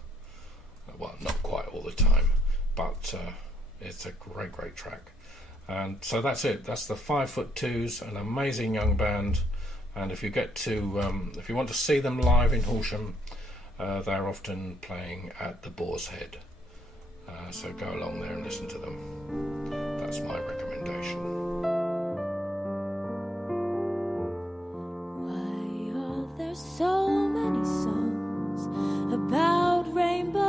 Well, not quite all the time, but it's a great track. And so that's it. That's the 5'2", an amazing young band. And if you get to, if you want to see them live in Horsham, they're often playing at the Boar's Head. So go along there and listen to them. That's my recommendation. Why are there so many songs about rainbows?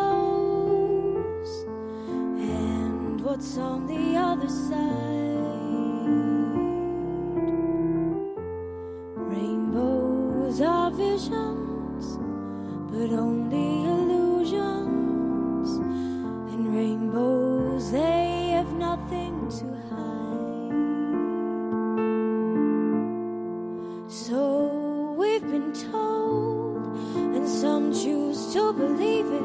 And what's on the other side? Rainbows are visions, but only illusions. And rainbows, they have nothing to hide. So we've been told, and some choose to believe it.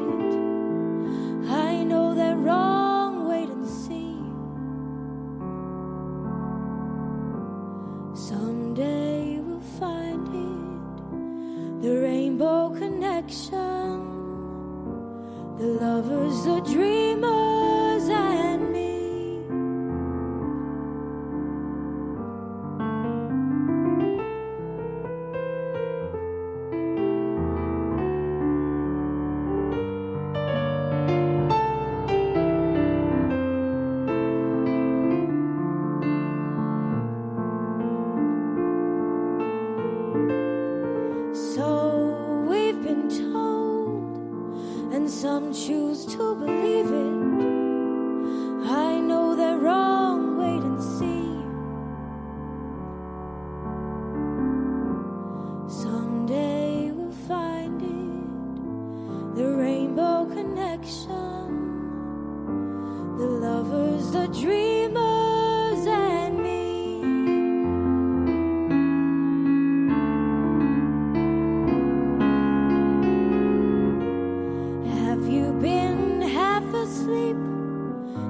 I know they're wrong, wait and see. Someday we'll find it, the rainbow connection, the lovers, the dreamers, and me. So we've been told, and some choose to believe it. I know they're wrong, wait and see. Someday we'll find it, the rainbow connection, the lovers, the dreamers, and me. Have you been half asleep,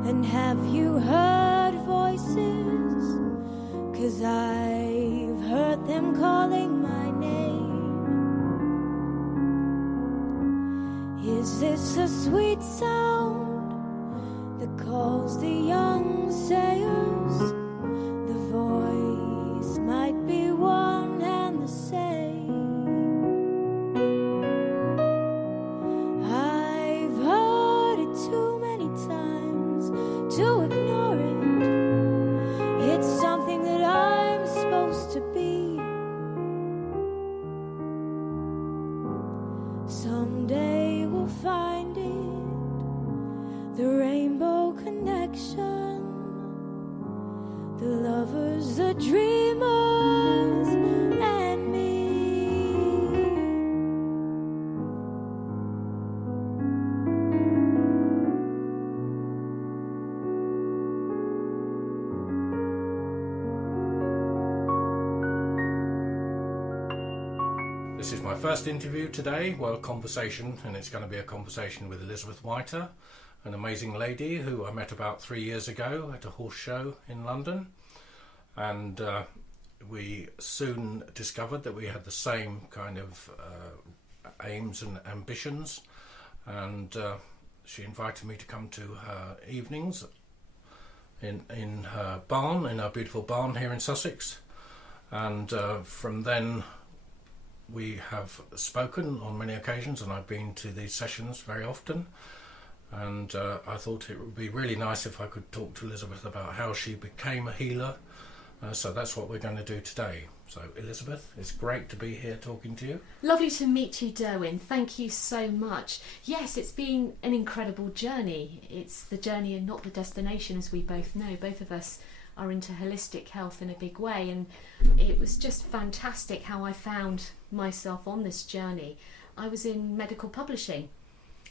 and have you heard voices? 'Cause I've heard them calling my name. Is this a sweet sound that calls the young sailors? The voice might be one and the same. I've heard it too many times to ignore it. It's something that I'm supposed to be. the lovers, the dreamers, and me. This is my first interview today, conversation, and it's going to be a conversation with Elizabeth Whiter, an amazing lady who I met about 3 years ago at a horse show in London, and we soon discovered that we had the same kind of aims and ambitions, and she invited me to come to her evenings in her barn, in her beautiful barn here in Sussex, and from then we have spoken on many occasions, and I've been to these sessions very often, and I thought it would be really nice if I could talk to Elizabeth about how she became a healer, so that's what we're going to do today. So Elizabeth, it's great to be here talking to you. Lovely to meet you, Durwin. Thank you so much. Yes, it's been an incredible journey. It's the journey and not the destination, as we both know. Both of us are into holistic health in a big way, and it was just fantastic how I found myself on this journey. I was in medical publishing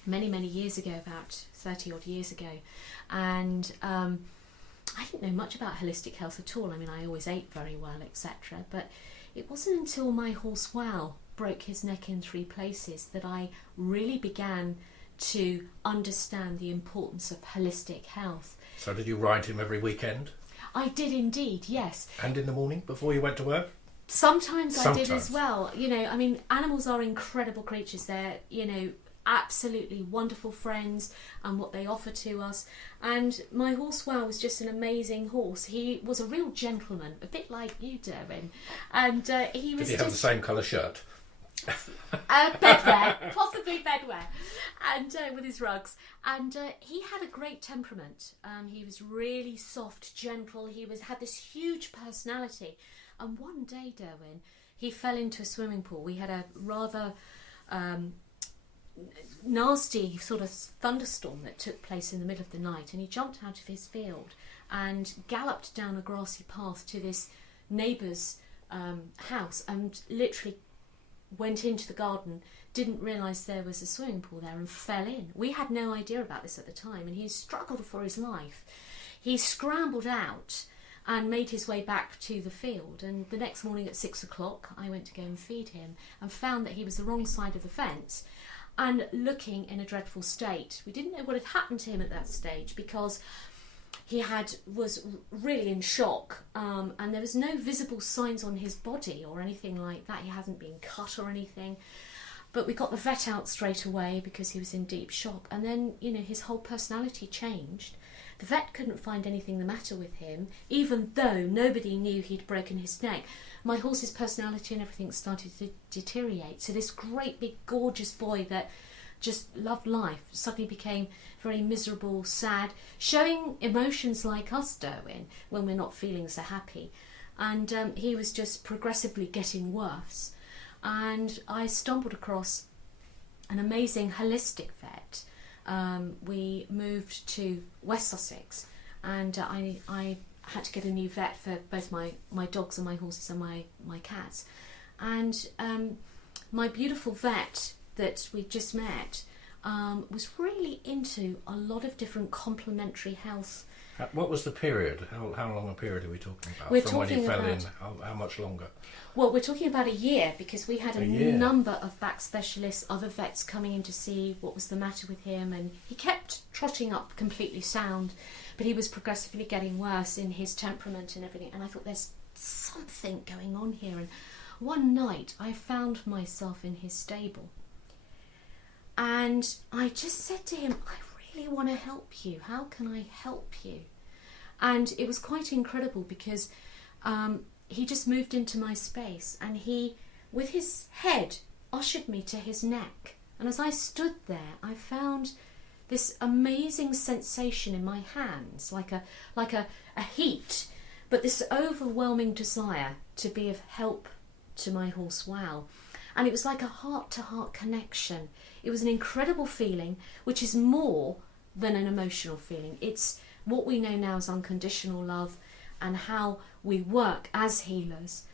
many years ago, about 30 odd years ago, and I didn't know much about holistic health at all. I mean, I always ate very well, etc., but it wasn't until my horse Wow broke his neck in 3 places that I really began to understand the importance of holistic health. So did you ride him every weekend? I did indeed, yes. And in the morning before you went to work? Sometimes I did as well. You know, I mean, animals are incredible creatures. They're, you know, absolutely wonderful friends and what they offer to us. And my horse Wow was just an amazing horse. He was a real gentleman, a bit like you, Durwin. And he was Did he have the same colour shirt? Bedwear, possibly bedwear, and with his rugs. And he had a great temperament. He was really soft, gentle. He had this huge personality. And one day, Durwin, he fell into a swimming pool. We had a rather nasty sort of thunderstorm that took place in the middle of the night, and he jumped out of his field and galloped down a grassy path to this neighbour's house, and literally went into the garden, didn't realise there was a swimming pool there, and fell in. We had no idea about this at the time, and he struggled for his life. He scrambled out and made his way back to the field, and the next morning at 6 o'clock I went to go and feed him and found that he was the wrong side of the fence and looking in a dreadful state. We didn't know what had happened to him at that stage because he was really in shock, and there was no visible signs on his body or anything like that. He hadn't been cut or anything, but we got the vet out straight away because he was in deep shock. And then, you know, his whole personality changed. The vet couldn't find anything the matter with him, even though nobody knew he'd broken his neck. My horse's personality and everything started to deteriorate. So this great big gorgeous boy that just loved life suddenly became very miserable, sad, showing emotions like us, Durwin, when we're not feeling so happy. And he was just progressively getting worse. And I stumbled across an amazing holistic vet. We moved to West Sussex, and I had to get a new vet for both my dogs and my horses and my cats. And my beautiful vet that we just met was really into a lot of different complementary health. What was the period? How long a period are we talking about? We're From talking when you fell about, in, how much longer? Well, we're talking about a year, because we had a year. number of back specialists, other vets coming in to see what was the matter with him, and he kept trotting up completely sound, but he was progressively getting worse in his temperament and everything. And I thought, there's something going on here. And one night I found myself in his stable, and I just said to him, I really want to help you. How can I help you? And it was quite incredible because he just moved into my space, and he, with his head, ushered me to his neck. And as I stood there, I found this amazing sensation in my hands, like a heat, but this overwhelming desire to be of help to my horse Wow. And it was like a heart-to-heart connection. It was an incredible feeling, which is more than an emotional feeling. It's what we know now as unconditional love, and how we work as healers,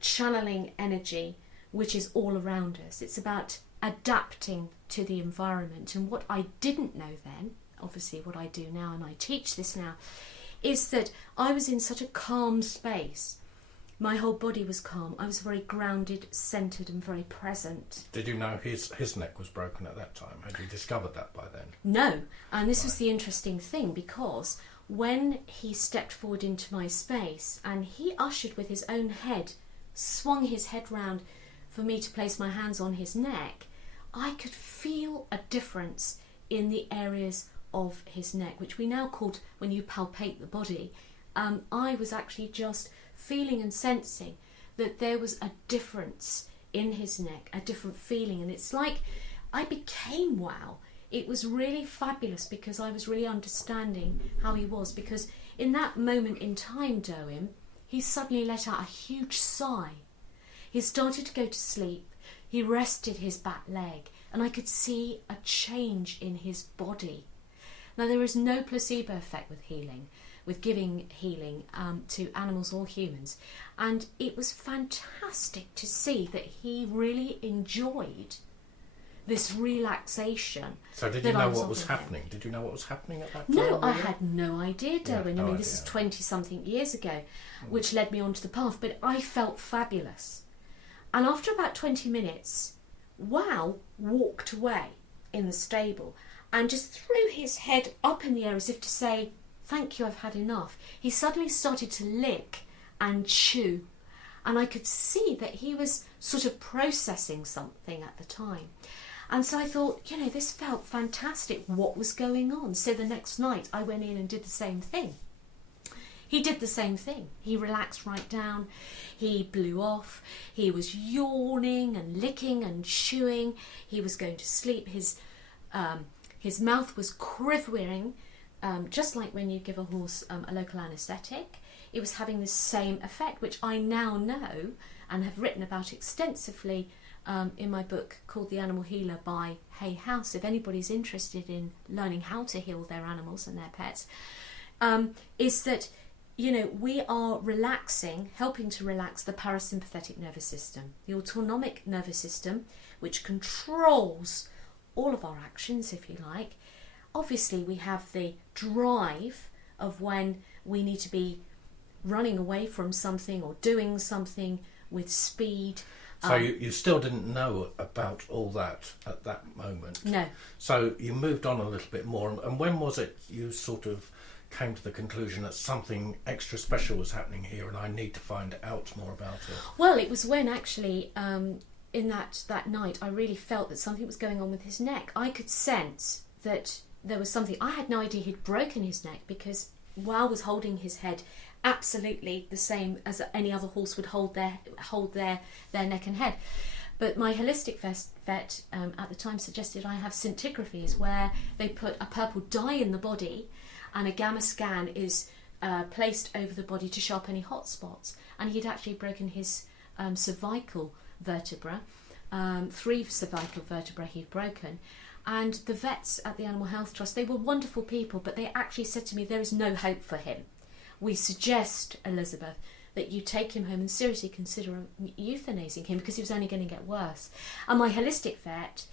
channeling energy which is all around us. It's about adapting to the environment. And what I didn't know then, obviously what I do now and I teach this now, is that I was in such a calm space. My whole body was calm. I was very grounded, centred and very present. Did you know his neck was broken at that time? Had you discovered that by then? No, and this was the interesting thing, because when he stepped forward into my space and he ushered with his own head, swung his head round for me to place my hands on his neck, I could feel a difference in the areas of his neck, which we now call, when you palpate the body, I was actually just feeling and sensing that there was a difference in his neck, a different feeling, and it's like I became wow. It was really fabulous because I was really understanding how he was, because in that moment in time, Durwin, he suddenly let out a huge sigh. He started to go to sleep, he rested his back leg, and I could see a change in his body. Now, there is no placebo effect with healing, with giving healing to animals or humans, and it was fantastic to see that he really enjoyed this relaxation. So did you know what was happening? Did you know what was happening at that time? No, I had no idea, Durwin. Yeah, I mean, this is 20-something years ago, which led me onto the path, but I felt fabulous. And after about 20 minutes, Wow walked away in the stable and just threw his head up in the air as if to say, "Thank you, I've had enough." He suddenly started to lick and chew, and I could see that he was sort of processing something at the time. And so I thought, you know, this felt fantastic. What was going on? So the next night I went in and did the same thing. He did the same thing. He relaxed right down. He blew off. He was yawning and licking and chewing. He was going to sleep. His mouth was quivering, just like when you give a horse a local anaesthetic. It was having the same effect, which I now know and have written about extensively in my book called The Animal Healer by Hay House. If anybody's interested in learning how to heal their animals and their pets, is that, you know, we are relaxing, helping to relax the parasympathetic nervous system, the autonomic nervous system, which controls all of our actions, if you like. Obviously, we have the drive of when we need to be running away from something or doing something with speed. So you still didn't know about all that at that moment? No. So you moved on a little bit more, and when was it you sort of came to the conclusion that something extra special was happening here and I need to find out more about it? Well, it was when actually in that night I really felt that something was going on with his neck. I could sense that there was something. I had no idea he'd broken his neck, because Wow was holding his head absolutely the same as any other horse would hold their neck and head. But my holistic vet at the time suggested I have scintigraphies, where they put a purple dye in the body and a gamma scan is placed over the body to show up any hot spots. And he'd actually broken his cervical vertebra, 3 cervical vertebrae he'd broken. And the vets at the Animal Health Trust, they were wonderful people, but they actually said to me, there is no hope for him. We suggest, Elizabeth, that you take him home and seriously consider euthanizing him, because he was only going to get worse. And my holistic vet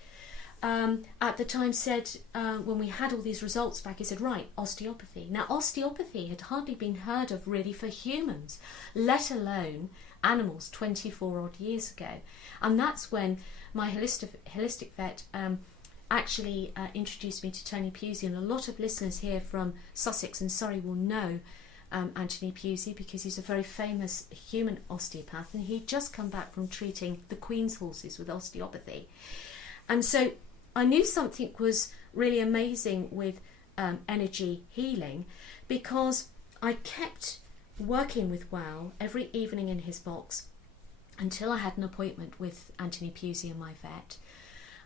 at the time said, when we had all these results back, he said, right, osteopathy. Now, osteopathy had hardly been heard of really for humans, let alone animals, 24 odd years ago. And that's when my holistic vet actually introduced me to Tony Pusey, and a lot of listeners here from Sussex and Surrey will know Anthony Pusey, because he's a very famous human osteopath, and he'd just come back from treating the Queen's horses with osteopathy. And so I knew something was really amazing with energy healing, because I kept working with Wow every evening in his box until I had an appointment with Anthony Pusey and my vet.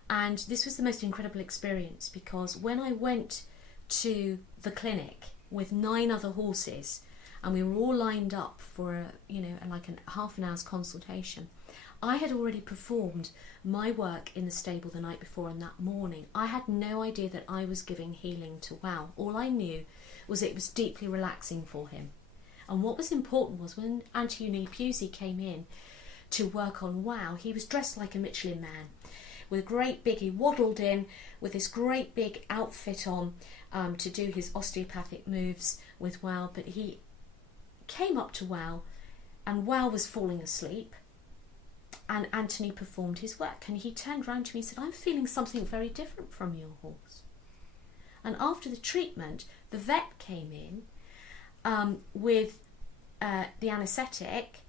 And this was the most incredible experience, because when I went to the clinic with 9 other horses and we were all lined up for half an hour's consultation, I had already performed my work in the stable the night before and that morning. I had no idea that I was giving healing to Wow. All I knew was it was deeply relaxing for him. And what was important was when Anthony Pusey came in to work on WOW, he was dressed like a Michelin man, with a great big, he waddled in with this great big outfit on to do his osteopathic moves with WOW, but he came up to WOW and WOW was falling asleep, and Anthony performed his work, and he turned round to me and said, I'm feeling something very different from your horse. And after the treatment, the vet came in with the anaesthetic,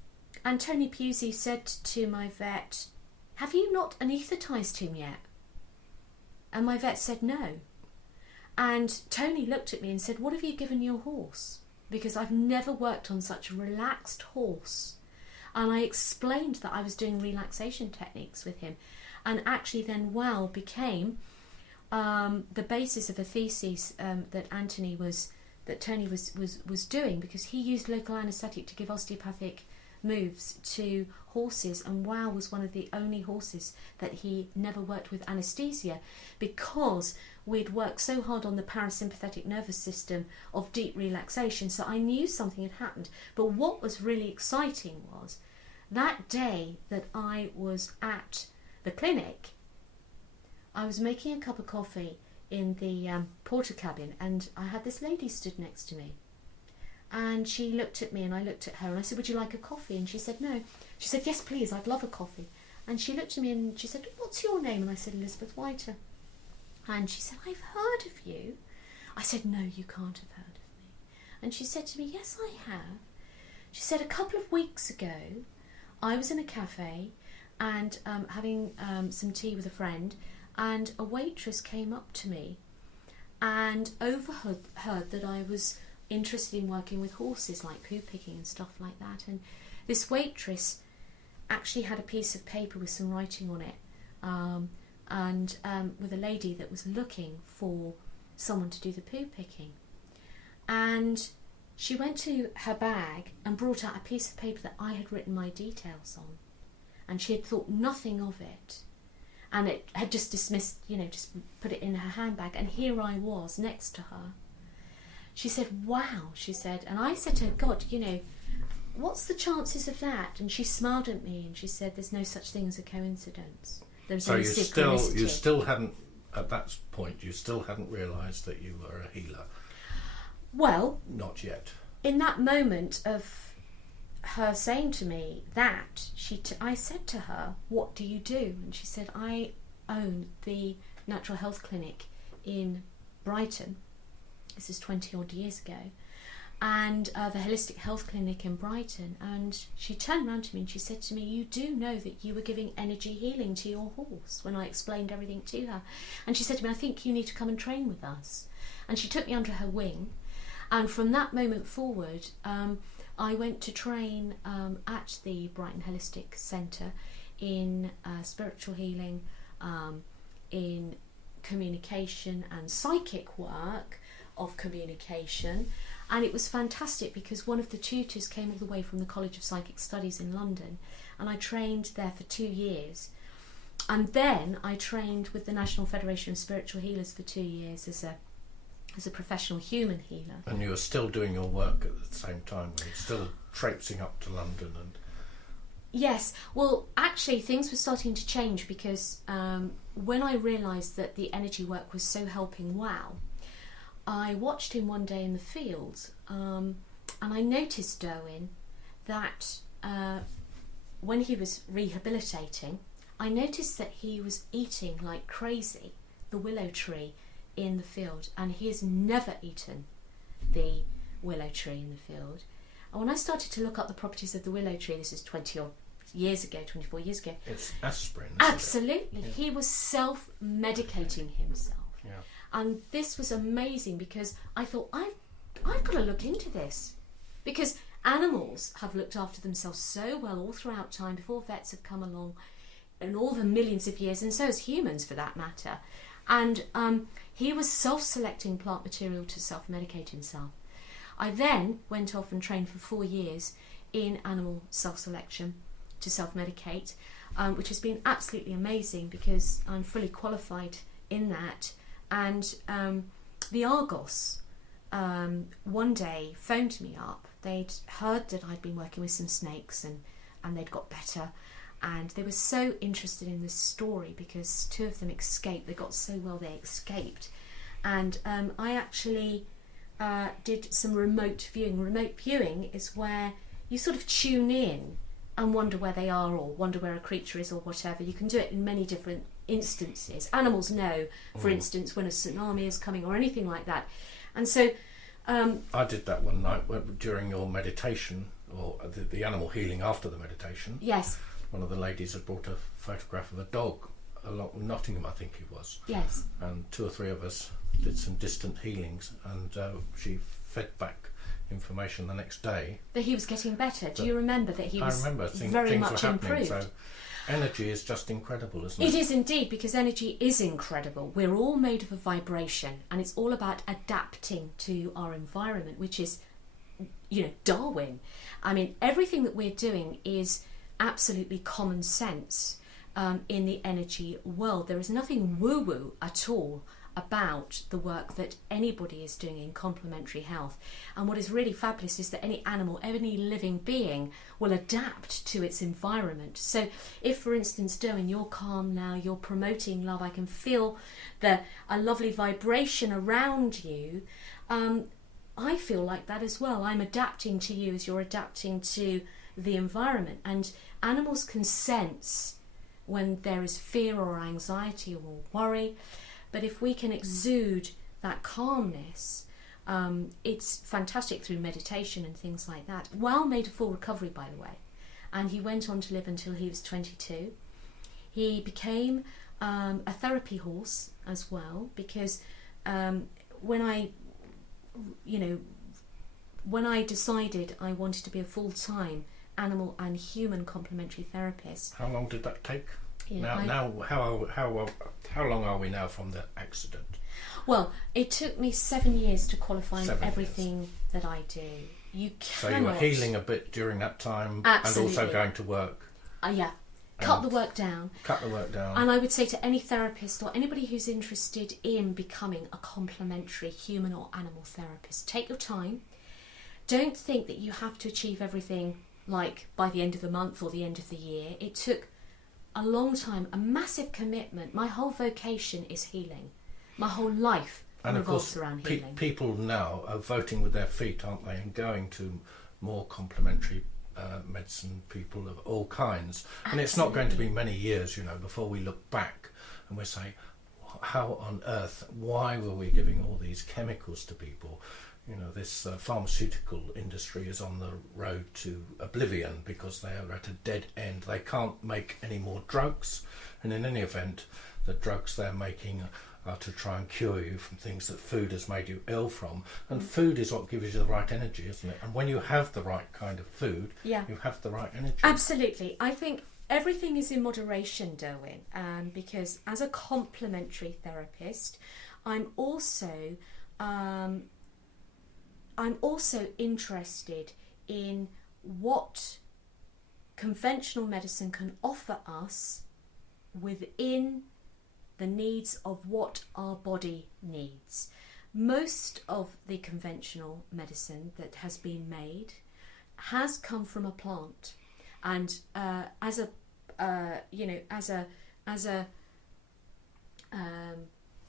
and Tony Pusey said to my vet, have you not anaesthetised him yet? And my vet said no. And Tony looked at me and said, what have you given your horse? Because I've never worked on such a relaxed horse. And I explained that I was doing relaxation techniques with him. And actually then WOW became the basis of a thesis that Tony was doing, because he used local anaesthetic to give osteopathic moves to horses, and WOW was one of the only horses that he never worked with anaesthesia, because we'd worked so hard on the parasympathetic nervous system of deep relaxation. So I knew something had happened. But what was really exciting was that day that I was at the clinic, I was making a cup of coffee in the porter cabin, and I had this lady stood next to me. And she looked at me and I looked at her, and I said, would you like a coffee? And she said, no. She said, yes, please, I'd love a coffee. And she looked at me and she said, what's your name? And I said, Elizabeth Whiter. And she said, I've heard of you. I said, no, you can't have heard of me. And she said to me, yes, I have. She said, a couple of weeks ago, I was in a cafe and having some tea with a friend, and a waitress came up to me and overheard that I was interested in working with horses, like poo picking and stuff like that. And this waitress actually had a piece of paper with some writing on it, and with a lady that was looking for someone to do the poo picking. And she went to her bag and brought out a piece of paper that I had written my details on, and she had thought nothing of it, and it had just dismissed, just put it in her handbag. And here I was next to her. She said, wow, she said, and I said to her, God, what's the chances of that? And she smiled at me and she said, there's no such thing as a coincidence. There's So no synchronicity. you still hadn't, at that point, you still hadn't realised that you were a healer? Well, Not yet. in that moment of her saying to me that, I said to her, what do you do? And she said, I own the natural health clinic in Brighton. This is 20 odd years ago, and the holistic health clinic in Brighton. And she turned around to me and she said to me, you do know that you were giving energy healing to your horse, when I explained everything to her. And she said to me, I think you need to come and train with us. And she took me under her wing, and from that moment forward I went to train at the Brighton Holistic Centre in spiritual healing, in communication and psychic work of communication. And it was fantastic because one of the tutors came all the way from the College of Psychic Studies in London, and I trained there for 2 years. And then I trained with the National Federation of Spiritual Healers for 2 years as a professional human healer. And you were still doing your work at the same time, were you still traipsing up to London? And Yes, well actually things were starting to change, because when I realised that the energy work was so helping WOW, I watched him one day in the field, and I noticed, Durwin, that when he was rehabilitating, I noticed that he was eating like crazy the willow tree in the field, and he has never eaten the willow tree in the field. And when I started to look up the properties of the willow tree, this is 24 years ago, it's aspirin. Absolutely, yeah. He was self-medicating himself. Yeah. And this was amazing, because I thought, I've got to look into this, because animals have looked after themselves so well all throughout time before vets have come along, in all the millions of years, and so has humans for that matter. And he was self-selecting plant material to self-medicate himself. I then went off and trained for 4 years in animal self-selection to self-medicate, which has been absolutely amazing, because I'm fully qualified in that. And the Argos one day phoned me up they'd heard that I'd been working with some snakes and they'd got better. And they were so interested in this story because 2 of them escaped. They got so well they escaped. And I actually did some remote viewing. Remote viewing is where you sort of tune in and wonder where they are or wonder where a creature is or whatever. You can do it in many different instances. Animals know, for instance, when a tsunami is coming or anything like that. And so... I did that one night during your meditation, or the animal healing after the meditation. Yes. One of the ladies had brought a photograph of a dog along Nottingham, I think it was. Yes. And 2 or 3 of us did some distant healings, and she fed back information the next day. That he was getting better. Do you remember that he was very things much were happening, improved? so energy is just incredible, isn't it? It is indeed, because energy is incredible. We're all made of a vibration, and it's all about adapting to our environment, which is, Darwin. I mean, everything that we're doing is absolutely common sense in the energy world. There is nothing woo-woo at all about the work that anybody is doing in complementary health. And what is really fabulous is that any animal, any living being will adapt to its environment. So if, for instance, Durwin, you're calm now, you're promoting love, I can feel a lovely vibration around you, I feel like that as well. I'm adapting to you as you're adapting to the environment. And animals can sense when there is fear or anxiety or worry. But if we can exude that calmness, it's fantastic through meditation and things like that. Well, made a full recovery, by the way. And he went on to live until he was 22. He became a therapy horse as well, because when I decided I wanted to be a full-time animal and human complementary therapist. How long did that take? Yeah, How long are we now from the accident? Well, it took me 7 years to qualify in 7 everything years. that I do. You cannot... So you were healing a bit during that time. Absolutely. And also going to work. Yeah. Cut the work down. Cut the work down. And I would say to any therapist or anybody who's interested in becoming a complementary human or animal therapist, take your time. Don't think that you have to achieve everything like by the end of the month or the end of the year. It took a long time, a massive commitment. My whole vocation is healing. My whole life revolves around healing. People now are voting with their feet, aren't they, and going to more complementary medicine people of all kinds. Absolutely. And it's not going to be many years, before we look back and we say, how on earth, why were we giving all these chemicals to people? This pharmaceutical industry is on the road to oblivion because they are at a dead end. They can't make any more drugs, and in any event, the drugs they're making are to try and cure you from things that food has made you ill from. And food is what gives you the right energy, isn't it? And when you have the right kind of food, you have the right energy. Absolutely. I think everything is in moderation, Durwin, because as a complementary therapist, I'm also interested in what conventional medicine can offer us within the needs of what our body needs. Most of the conventional medicine that has been made has come from a plant, and as a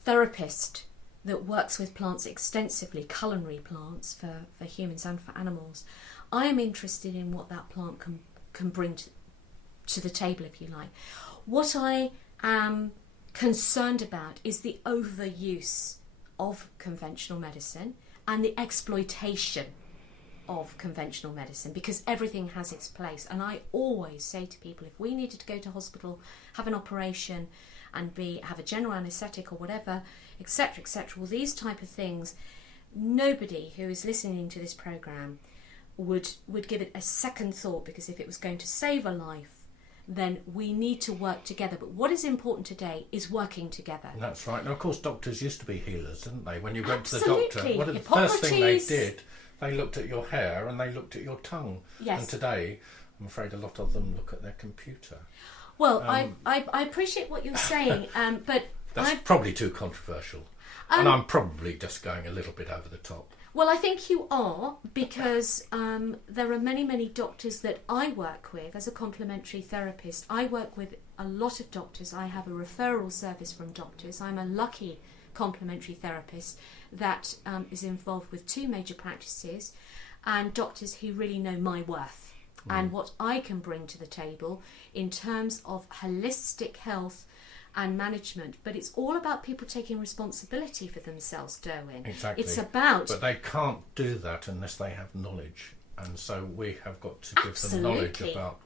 therapist that works with plants extensively, culinary plants for humans and for animals, I am interested in what that plant can bring to the table, if you like. What I am concerned about is the overuse of conventional medicine and the exploitation of conventional medicine, because everything has its place. And I always say to people, if we needed to go to hospital, have an operation and have a general anaesthetic or whatever, etc., well, these type of things, nobody who is listening to this programme would give it a second thought, because if it was going to save a life, then we need to work together. But what is important today is working together. That's right. And of course, doctors used to be healers, didn't they? When you went Absolutely. to the doctor, the first thing they did, they looked at your hair and they looked at your tongue. Yes. And today, I'm afraid a lot of them look at their computer. Well, I appreciate what you're saying, but that's probably too controversial. And I'm probably just going a little bit over the top. Well, I think you are, because there are many, many doctors that I work with as a complementary therapist. I work with a lot of doctors. I have a referral service from doctors. I'm a lucky complementary therapist that is involved with 2 major practices and doctors who really know my worth and what I can bring to the table in terms of holistic health and management. But it's all about people taking responsibility for themselves, Durwin. Exactly. It's about... But they can't do that unless they have knowledge. And so we have got to give them knowledge about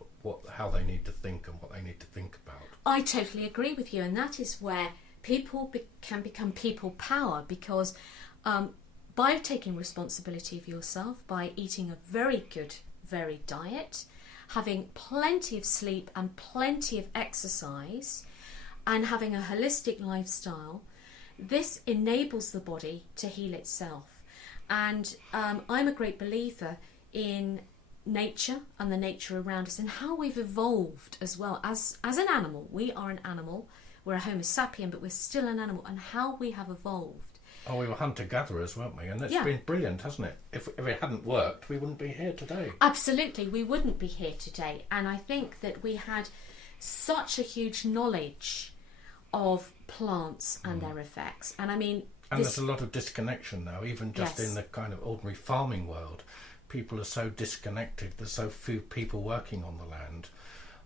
how they need to think and what they need to think about. I totally agree with you, and that is where people can become people power, because by taking responsibility of yourself, by eating a very good, varied diet, having plenty of sleep and plenty of exercise, and having a holistic lifestyle, this enables the body to heal itself. And I'm a great believer in nature and the nature around us and how we've evolved as well. As an animal, we are an animal. We're a Homo sapien, but we're still an animal, and how we have evolved. Oh, we were hunter-gatherers, weren't we? And it's been brilliant, hasn't it? If it hadn't worked, we wouldn't be here today. Absolutely, we wouldn't be here today. And I think that we had such a huge knowledge of plants and their effects. And I mean... And there's a lot of disconnection now, even just in the kind of ordinary farming world. People are so disconnected. There's so few people working on the land.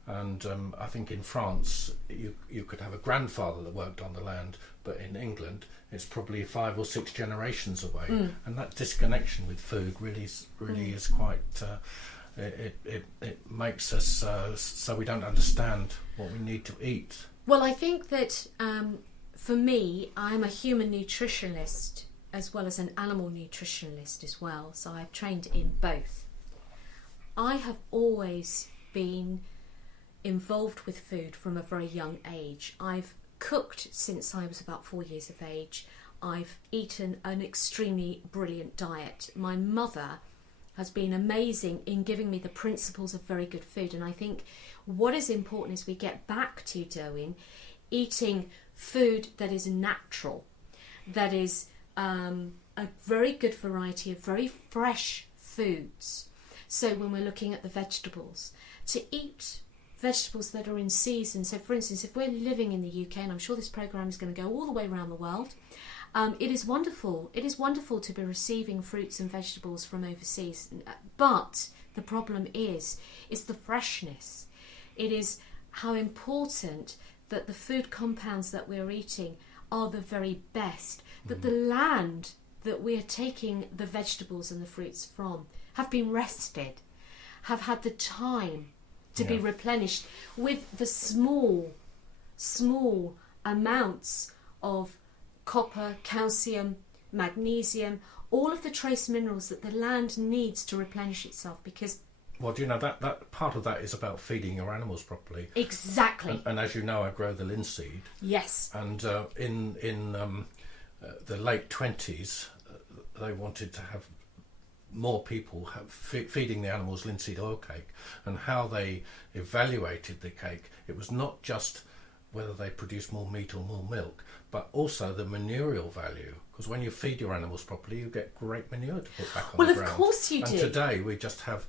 And I think in France, you could have a grandfather that worked on the land, but in England, it's probably 5 or 6 generations away. And that disconnection with food really is quite... It makes us so we don't understand what we need to eat. Well, I think that for me, I'm a human nutritionist as well as an animal nutritionist as well. So I've trained in both. I have always been involved with food from a very young age. I've cooked since I was about 4 years of age. I've eaten an extremely brilliant diet. My mother has been amazing in giving me the principles of very good food. And I think what is important is we get back to, Durwin, eating food that is natural, that is a very good variety of very fresh foods. So when we're looking at the vegetables, to eat vegetables that are in season. So for instance, if we're living in the UK, and I'm sure this programme is going to go all the way around the world, it is wonderful. It is wonderful to be receiving fruits and vegetables from overseas. But the problem is the freshness. It is how important that the food compounds that we're eating are the very best, that the land that we're taking the vegetables and the fruits from have been rested, have had the time to be replenished with the small amounts of copper, calcium, magnesium, all of the trace minerals that the land needs to replenish itself. Because, well, do you know that part of that is about feeding your animals properly? Exactly. And as you know, I grow the linseed. Yes. And in the late 20s, they wanted to have more people feeding the animals linseed oil cake, and how they evaluated the cake. It was not just whether they produce more meat or more milk, but also the manurial value. Because when you feed your animals properly, you get great manure to put back on the ground. Well, of course you do. And today we just have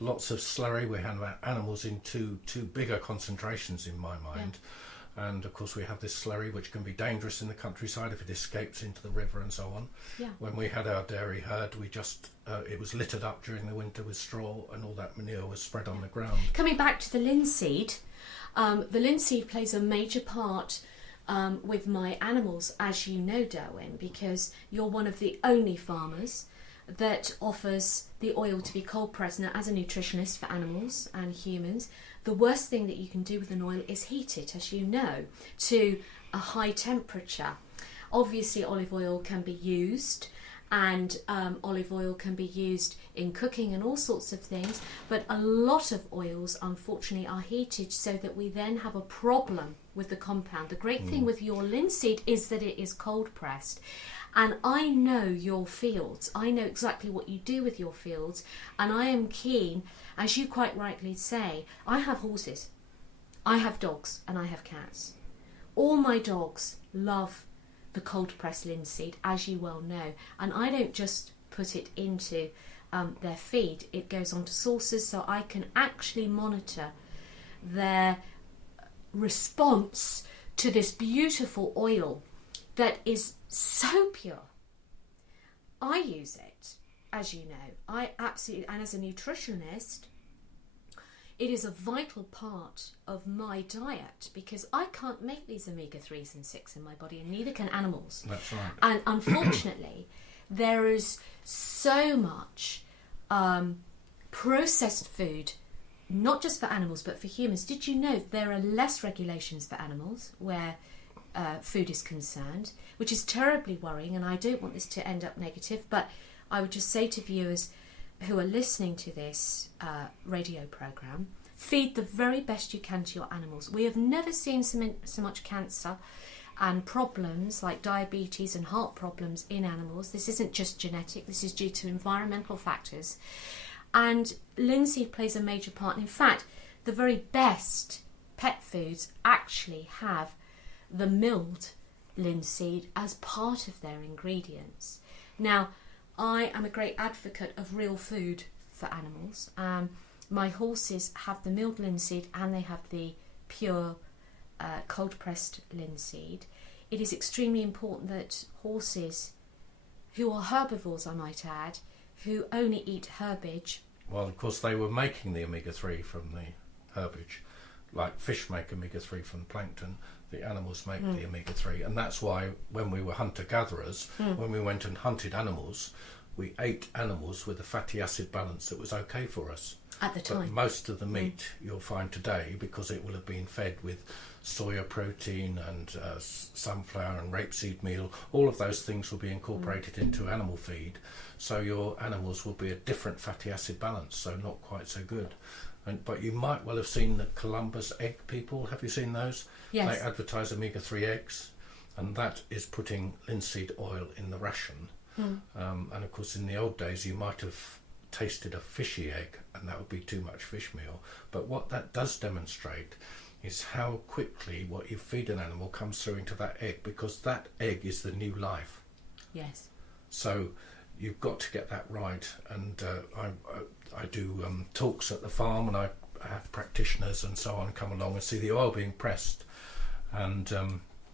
lots of slurry. We have animals in too bigger concentrations, in my mind. Yeah. And of course we have this slurry which can be dangerous in the countryside if it escapes into the river and so on. Yeah. When we had our dairy herd, we just it was littered up during the winter with straw, and all that manure was spread on the ground. Coming back to the linseed plays a major part with my animals, as you know, Durwin, because you're one of the only farmers that offers the oil to be cold pressed. Now, as a nutritionist for animals and humans, the worst thing that you can do with an oil is heat it, as you know, to a high temperature. Obviously, olive oil can be used, and olive oil can be used in cooking and all sorts of things, but a lot of oils, unfortunately, are heated, so that we then have a problem with the compound. The great thing with your linseed is that it is cold pressed. And I know your fields. I know exactly what you do with your fields. And I am keen, as you quite rightly say, I have horses, I have dogs, and I have cats. All my dogs love the cold pressed linseed, as you well know. And I don't just put it into their feed. It goes onto saucers, so I can actually monitor their response to this beautiful oil that is so pure. I use it, as you know. I absolutely, and as a nutritionist, it is a vital part of my diet because I can't make these omega-3s and 6 in my body, and neither can animals. That's right. And unfortunately, there is so much processed food, not just for animals but for humans. Did you know there are less regulations for animals where food is concerned, which is terribly worrying, and I don't want this to end up negative, but I would just say to viewers who are listening to this radio programme, feed the very best you can to your animals. We have never seen so much cancer and problems like diabetes and heart problems in animals. This isn't just genetic, this is due to environmental factors. And linseed plays a major part. In fact, the very best pet foods actually have the milled linseed as part of their ingredients. Now, I am a great advocate of real food for animals. My horses have the milled linseed and they have the pure cold pressed linseed. It is extremely important that horses who are herbivores, I might add, who only eat herbage. Well, of course, they were making the omega-3 from the herbage, like fish make omega-3 from plankton. The animals make the omega-3, and that's why when we were hunter-gatherers, when we went and hunted animals, we ate animals with a fatty acid balance that was okay for us. At the time. But most of the meat you'll find today, because it will have been fed with soya protein and sunflower and rapeseed meal, all of those things will be incorporated into animal feed, so your animals will be a different fatty acid balance, so not quite so good. But you might well have seen the Columbus egg people. Have you seen those? Yes. They advertise omega-3 eggs, and that is putting linseed oil in the ration. And of course, in the old days, you might have tasted a fishy egg, and that would be too much fish meal. But what that does demonstrate is how quickly what you feed an animal comes through into that egg, because that egg is the new life. Yes. So you've got to get that right. And I do talks at the farm, and I have practitioners and so on come along and see the oil being pressed, and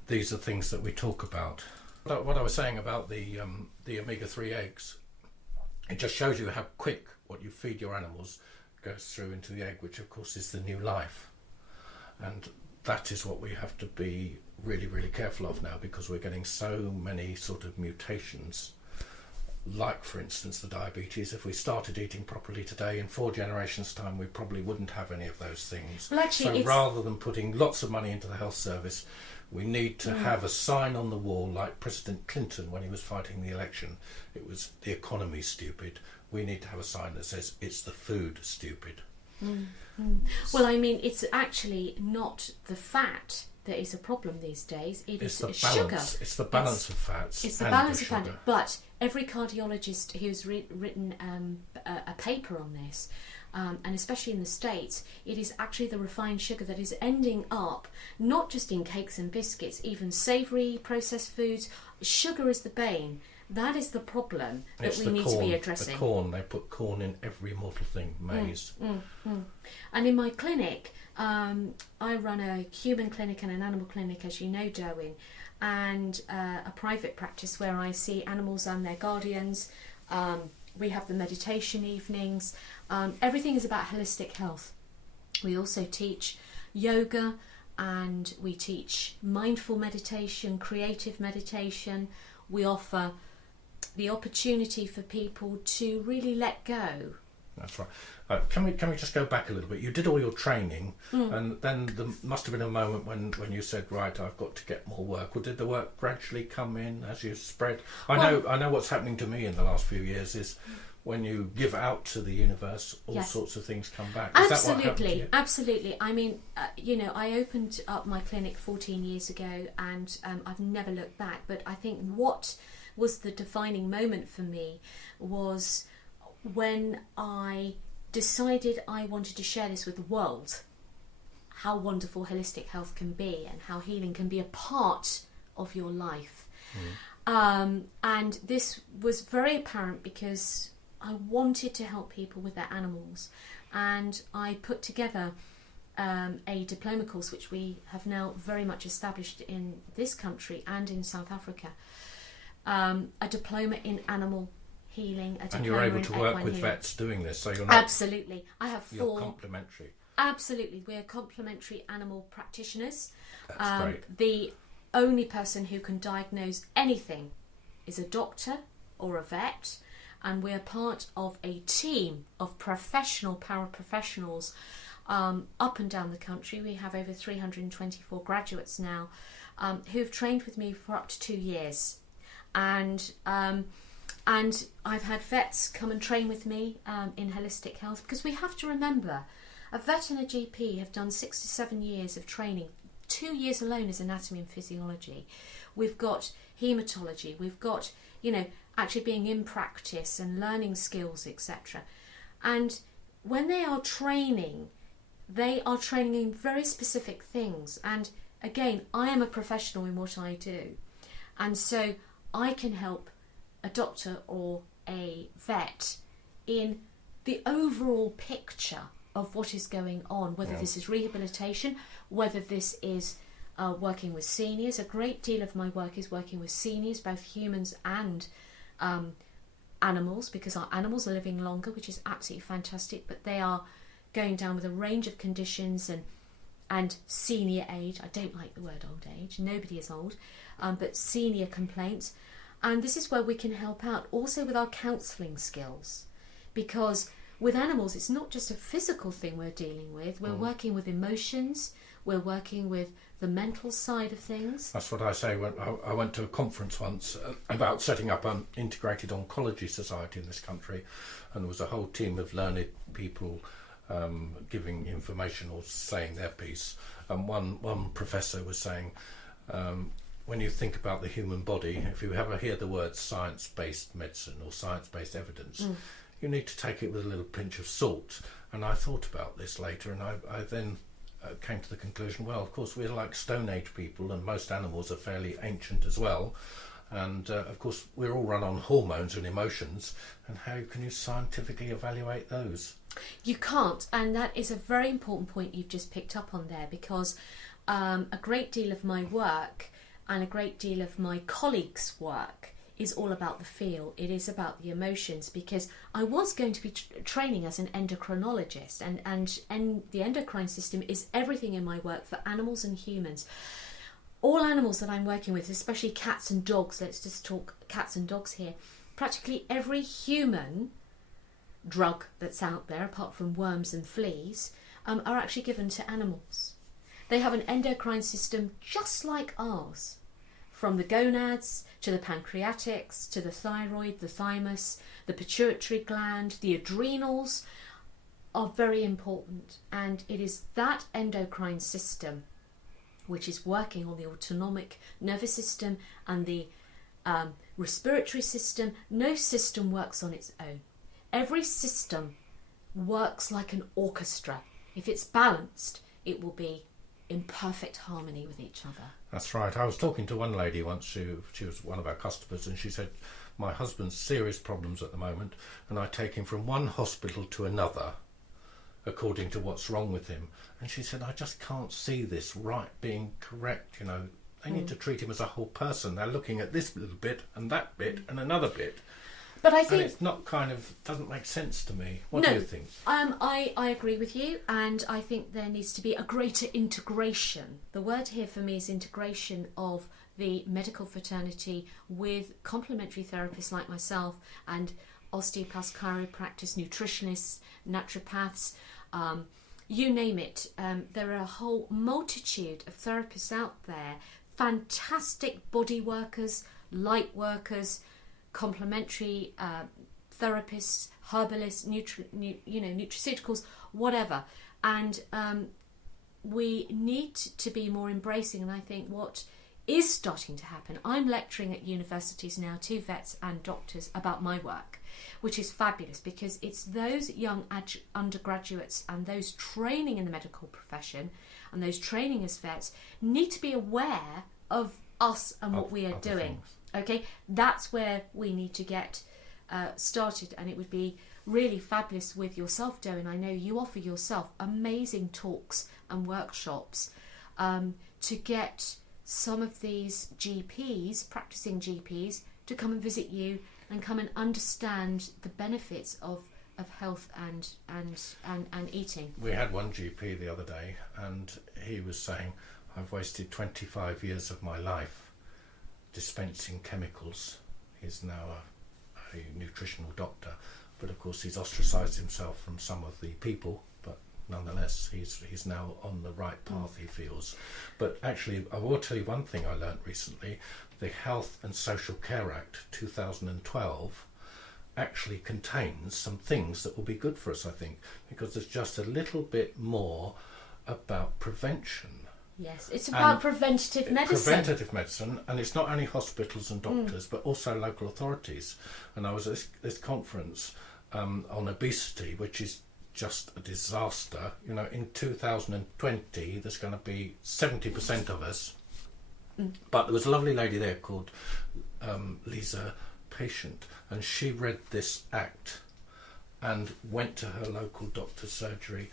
these are things that we talk about. What I was saying about the omega-3 eggs, it just shows you how quick what you feed your animals goes through into the egg, which of course is the new life. And that is what we have to be really, really careful of now, because we're getting so many sort of mutations. Like, for instance, the diabetes. If we started eating properly today, in 4 generations' time, we probably wouldn't have any of those things. Well, actually, so rather than putting lots of money into the health service, we need to have a sign on the wall, like President Clinton when he was fighting the election. It was the economy stupid. We need to have a sign that says it's the food stupid. Well, I mean, it's actually not the fat that is a problem these days. It's the balance. Sugar. It's the balance of fats. It's the and balance the of fat. sugar. But every cardiologist who's written a paper on this, and especially in the States, it is actually the refined sugar that is ending up not just in cakes and biscuits, even savoury processed foods. Sugar is the bane. That is the problem that we need to be addressing. The corn, they put corn in every mortal thing, maize. And in my clinic, I run a human clinic and an animal clinic, as you know, Durwin, and a private practice where I see animals and their guardians. We have the meditation evenings. Everything is about holistic health. We also teach yoga, and we teach mindful meditation, creative meditation. We offer the opportunity for people to really let go. That's right. Can we just go back a little bit? You did all your training, and then there must have been a moment when you said, right, I've got to get more work. Or did the work gradually come in as you spread? I know what's happening to me in the last few years is when you give out to the universe, all sorts of things come back. Is that what happened to you? Absolutely. I mean, I opened up my clinic 14 years ago, and I've never looked back. But I think what was the defining moment for me was when I decided I wanted to share this with the world, how wonderful holistic health can be and how healing can be a part of your life. And this was very apparent because I wanted to help people with their animals, and I put together a diploma course which we have now very much established in this country and in South Africa, a diploma in animal healing, a diploma And you're able in to work equine with healing. vets doing this, so you're not... Absolutely. I have You're 4. complementary. Absolutely. We're complementary animal practitioners. That's great. The only person who can diagnose anything is a doctor or a vet, and we're part of a team of professional paraprofessionals up and down the country. We have over 324 graduates now who've trained with me for up to 2 years, and I've had vets come and train with me in holistic health, because we have to remember a vet and a GP have done 6 to 7 years of training. 2 years alone is anatomy and physiology. We've got haematology, we've got, actually being in practice and learning skills, etc. And when they are training in very specific things. And again, I am a professional in what I do. And so I can help a doctor or a vet in the overall picture of what is going on, whether this is rehabilitation, whether this is working with seniors. A great deal of my work is working with seniors, both humans and animals, because our animals are living longer, which is absolutely fantastic, but they are going down with a range of conditions and senior age. I don't like the word old age, nobody is old, but senior complaints. And this is where we can help out also with our counselling skills, because with animals it's not just a physical thing we're dealing with, we're working with emotions, we're working with the mental side of things. That's what I say when I went to a conference once about setting up an integrated oncology society in this country, and there was a whole team of learned people giving information or saying their piece. And one professor was saying, when you think about the human body, if you ever hear the word science-based medicine or science-based evidence, you need to take it with a little pinch of salt. And I thought about this later, and I then came to the conclusion, well, of course, we're like Stone Age people, and most animals are fairly ancient as well. And of course, we're all run on hormones and emotions. And how can you scientifically evaluate those? You can't, and that is a very important point you've just picked up on there, because a great deal of my work and a great deal of my colleagues' work is all about the feel. It is about the emotions, because I was going to be training as an endocrinologist, and the endocrine system is everything in my work for animals and humans. All animals that I'm working with, especially cats and dogs, let's just talk cats and dogs here, practically every human drug that's out there, apart from worms and fleas, are actually given to animals. They have an endocrine system just like ours, from the gonads to the pancreatics to the thyroid, the thymus, the pituitary gland, the adrenals are very important, and it is that endocrine system which is working on the autonomic nervous system and the respiratory system. No system works on its own. Every system works like an orchestra. If it's balanced, it will be in perfect harmony with each other. That's right. I was talking to one lady once, she was one of our customers, and she said, my husband's serious problems at the moment, and I take him from one hospital to another according to what's wrong with him. And she said, I just can't see this right being correct, They need to treat him as a whole person. They're looking at this little bit and that bit and another bit. But I think and it's not doesn't make sense to me. What do you think? I agree with you, and I think there needs to be a greater integration. The word here for me is integration of the medical fraternity with complementary therapists like myself and osteopaths, chiropractors, nutritionists, naturopaths, you name it. There are a whole multitude of therapists out there, fantastic body workers, light workers, complementary therapists, herbalists, nutraceuticals, whatever. And we need to be more embracing, and I think what is starting to happen, I'm lecturing at universities now to vets and doctors about my work, which is fabulous, because it's those young undergraduates and those training in the medical profession and those training as vets need to be aware of us and what we are doing. Okay, that's where we need to get started, and it would be really fabulous with yourself, Durwin. I know you offer yourself amazing talks and workshops to get some of these GPs, practicing GPs, to come and visit you and come and understand the benefits of health and eating. We had one GP the other day, and he was saying, I've wasted 25 years of my life dispensing chemicals. He's now a nutritional doctor, but of course he's ostracised himself from some of the people, but nonetheless he's now on the right path, he feels. But actually, I will tell you one thing I learnt recently. The Health and Social Care Act 2012 actually contains some things that will be good for us, I think, because there's just a little bit more about prevention. Yes, it's about preventative medicine. Preventative medicine, and it's not only hospitals and doctors, but also local authorities. And I was at this conference on obesity, which is just a disaster. You know, in 2020, there's going to be 70% of us. But there was a lovely lady there called Lisa Patient, and she read this act and went to her local doctor's surgery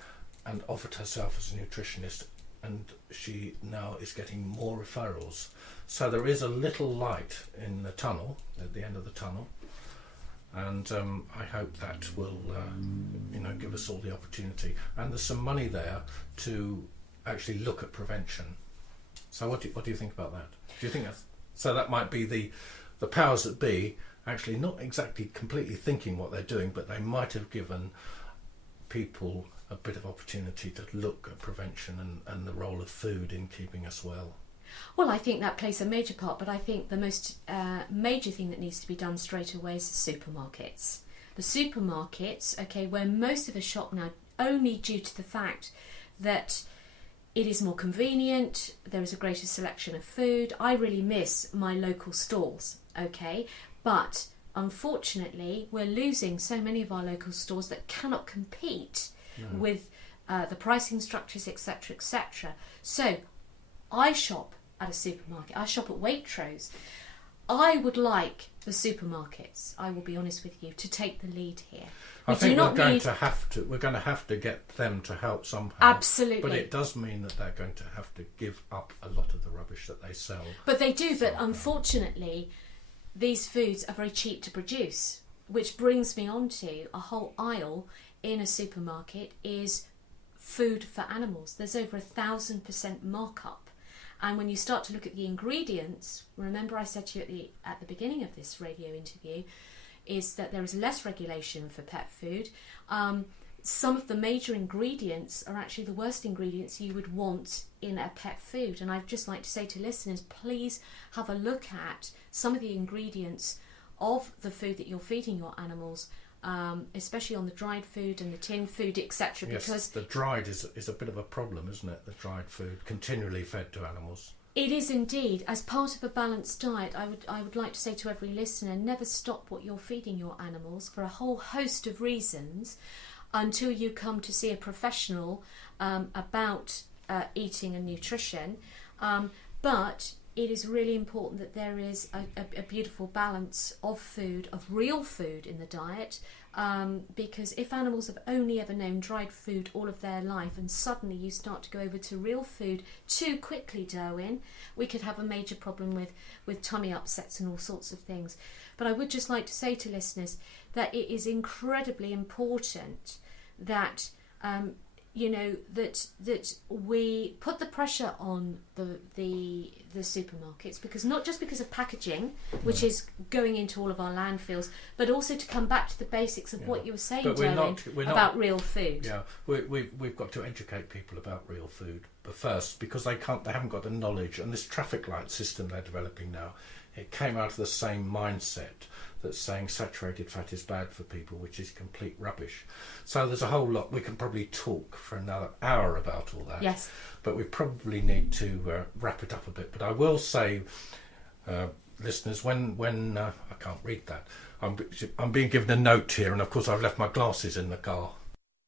and offered herself as a nutritionist, and she now is getting more referrals. So there is a little light in the tunnel, at the end of the tunnel, and I hope that will give us all the opportunity. And there's some money there to actually look at prevention. So what do you think about that? Do you think that might be the powers that be actually not exactly completely thinking what they're doing, but they might have given people a bit of opportunity to look at prevention and the role of food in keeping us well? Well, I think that plays a major part, but I think the most major thing that needs to be done straight away is the supermarkets. The supermarkets, okay, where most of us shop now, only due to the fact that it is more convenient, there is a greater selection of food. I really miss my local stores, okay? But unfortunately, we're losing so many of our local stores that cannot compete with the pricing structures, etc., etc. So I shop at a supermarket. I shop at Waitrose. I would like the supermarkets, I will be honest with you, to take the lead here. I think we're going to have to get them to help somehow. Absolutely. But it does mean that they're going to have to give up a lot of the rubbish that they sell. But they do, but unfortunately, these foods are very cheap to produce, which brings me on to a whole aisle in a supermarket is food for animals. There's over 1,000% markup. And when you start to look at the ingredients, remember I said to you at the beginning of this radio interview, is that there is less regulation for pet food. Some of the major ingredients are actually the worst ingredients you would want in a pet food. And I'd just like to say to listeners, please have a look at some of the ingredients of the food that you're feeding your animals, especially on the dried food and the tinned food, etc. Yes, because the dried is a bit of a problem, isn't it? The dried food continually fed to animals. It is indeed. As part of a balanced diet, I would like to say to every listener, never stop what you're feeding your animals for a whole host of reasons until you come to see a professional about eating and nutrition. But it is really important that there is a beautiful balance of food, of real food in the diet, because if animals have only ever known dried food all of their life and suddenly you start to go over to real food too quickly, Durwin, we could have a major problem with tummy upsets and all sorts of things. But I would just like to say to listeners that it is incredibly important that that we put the pressure on the supermarkets, because not just because of packaging, which is going into all of our landfills, but also to come back to the basics of what you were saying, Durwin, about real food. Yeah, we've got to educate people about real food, but first, because they haven't got the knowledge, and this traffic light system they're developing now, it came out of the same mindset that's saying saturated fat is bad for people, which is complete rubbish. So there's a whole lot. We can probably talk for another hour about all that. Yes. But we probably need to wrap it up a bit. But I will say, listeners, when I can't read that, I'm being given a note here, and of course I've left my glasses in the car.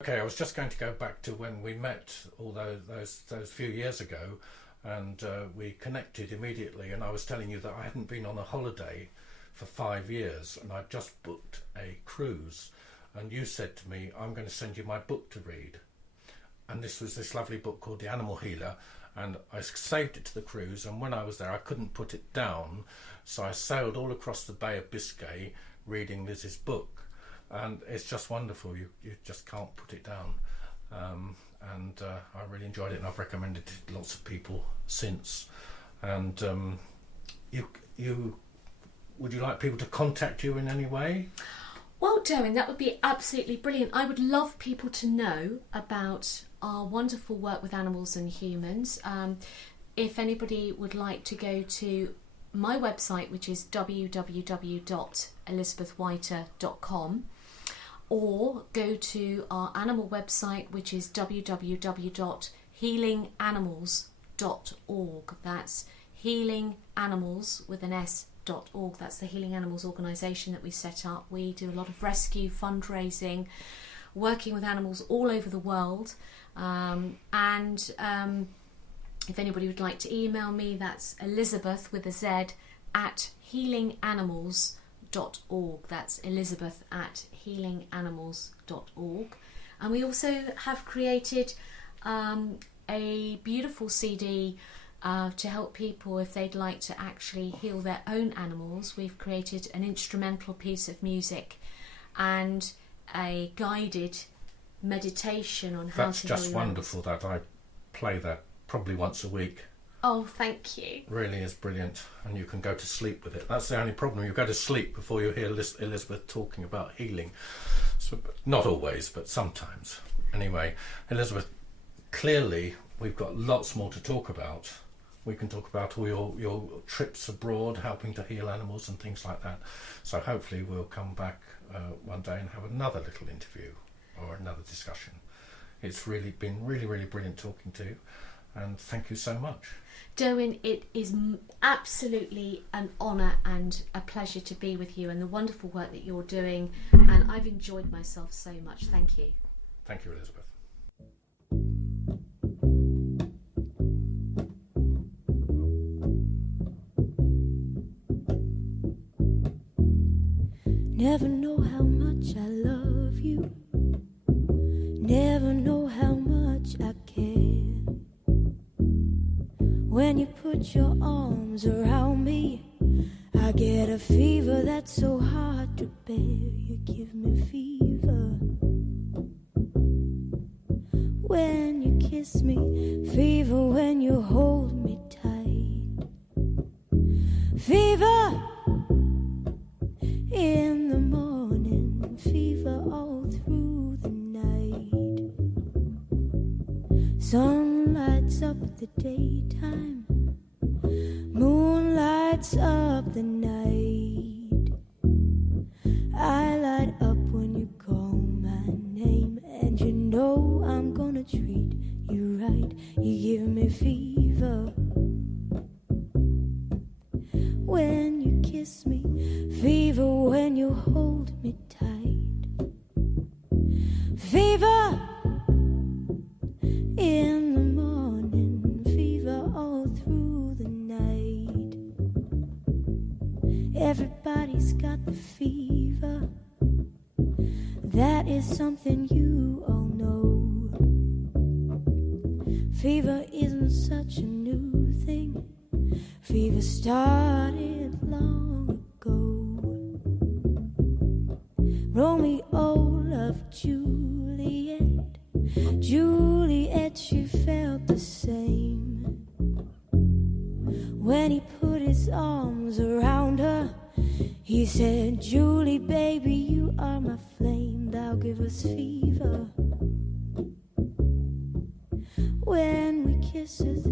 Okay, I was just going to go back to when we met all those few years ago. and we connected immediately, and I was telling you that I hadn't been on a holiday for 5 years, and I'd just booked a cruise, and you said to me, I'm going to send you my book to read. And this was this lovely book called The Animal Healer, and I saved it to the cruise, and when I was there I couldn't put it down, so I sailed all across the Bay of Biscay reading Liz's book, and it's just wonderful. You just can't put it down. And I really enjoyed it, and I've recommended it to lots of people since. And would you like people to contact you in any way? Well, Durwin, that would be absolutely brilliant. I would love people to know about our wonderful work with animals and humans. If anybody would like to go to my website, which is www.elizabethwhiter.com, or go to our animal website, which is www.healinganimals.org. That's healinganimals with an S.org. That's the Healing Animals organisation that we set up. We do a lot of rescue fundraising, working with animals all over the world. If anybody would like to email me, that's Elizabeth with a Z at healinganimals.org. That's Elizabeth at healinganimals.org. And we also have created a beautiful CD to help people if they'd like to actually heal their own animals. We've created an instrumental piece of music and a guided meditation on how That's to just heal your wonderful that I play that probably once a week. Oh, thank you. Really is brilliant, and you can go to sleep with it. That's the only problem. You go to sleep before you hear Elizabeth talking about healing. So, not always, but sometimes. Anyway, Elizabeth, clearly we've got lots more to talk about. We can talk about all your trips abroad, helping to heal animals and things like that. So hopefully we'll come back one day and have another little interview or another discussion. It's really been really brilliant talking to you, and thank you so much. Durwin, it is absolutely an honour and a pleasure to be with you, and the wonderful work that you're doing, and I've enjoyed myself so much. Thank you. Thank you, Elizabeth. Never know how much I love you. Never know how much I care. When you put your arms around me, I get a fever that's so hard to bear. You give me fever. When you kiss me, fever when you hold me tight. Fever in the morning, fever all through the night. Sun lights up the daytime, moon lights up the night. I light up when you call my name, and you know I'm gonna treat you right. You give me fever when you kiss me, fever when you hold me tight. Fever in the morning, fever all through the night. Everybody's got the fever. That is something you all know. Fever isn't such a new thing. Fever started long ago. Romeo loved Juliet. Juliet, she felt the same. When he put his arms around her, he said, Julie, baby, you are my flame. Thou give us fever. When we kisses,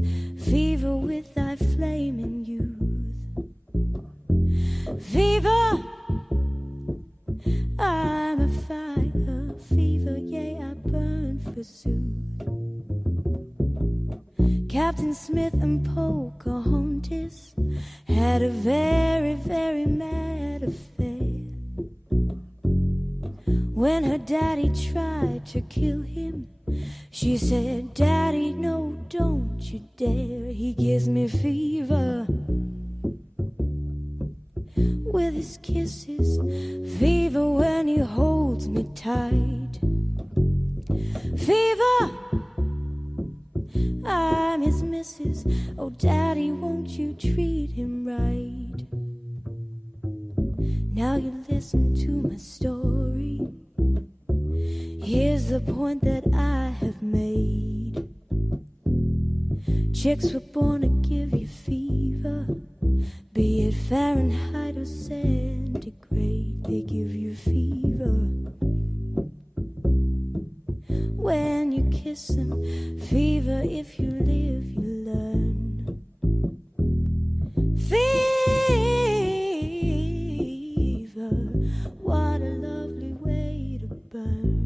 fever with thy flaming youth. Fever, I'm a fire. Fever, yea, I burn forsooth. Captain Smith and Pocahontas had a very mad affair. When her daddy tried to kill him, She said, Daddy, no, don't you dare. He gives me fever with his kisses, fever when he holds me tight. Fever, I'm his missus. Oh, Daddy, won't you treat him right? Now you listen to my story. Here's the point that I have made. Chicks were born to give you fever, be it Fahrenheit or centigrade. They give you fever when you kiss them. Fever, if you live, you learn. Fever, what a lovely way to burn.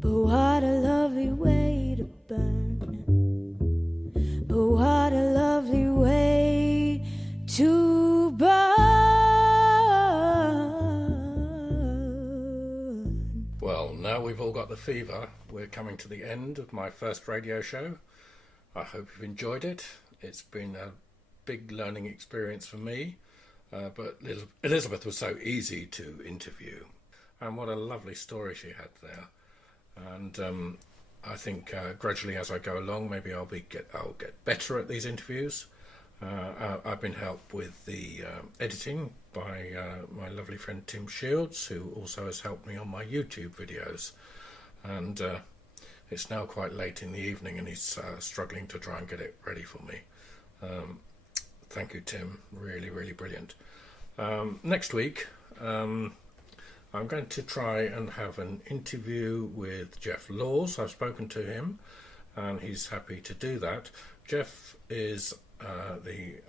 But what a lovely way to burn. But what a lovely way to burn. Well, now we've all got the fever, we're coming to the end of my first radio show. I hope you've enjoyed it. It's been a big learning experience for me, but Elizabeth was so easy to interview, and what a lovely story she had there. And I think gradually as I go along, maybe I'll get better at these interviews. I've been helped with the editing by my lovely friend Tim Shields, who also has helped me on my YouTube videos. And it's now quite late in the evening and he's struggling to try and get it ready for me. Thank you, Tim. Really, really brilliant. Next week, I'm going to try and have an interview with Jeff Laws. I've spoken to him and he's happy to do that. Jeff is the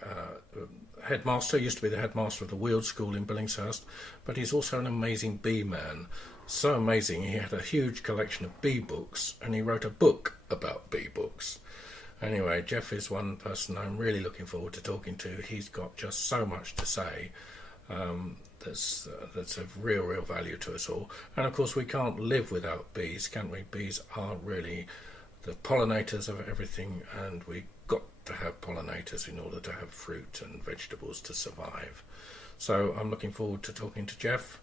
headmaster, used to be the headmaster of the Weald School in Billingshurst, but he's also an amazing bee man. So amazing, he had a huge collection of bee books and he wrote a book about bee books. Anyway, Jeff is one person I'm really looking forward to talking to. He's got just so much to say that's of real value to us all. And of course we can't live without bees, can we? Bees are really the pollinators of everything, and we've got to have pollinators in order to have fruit and vegetables to survive. So I'm looking forward to talking to Jeff.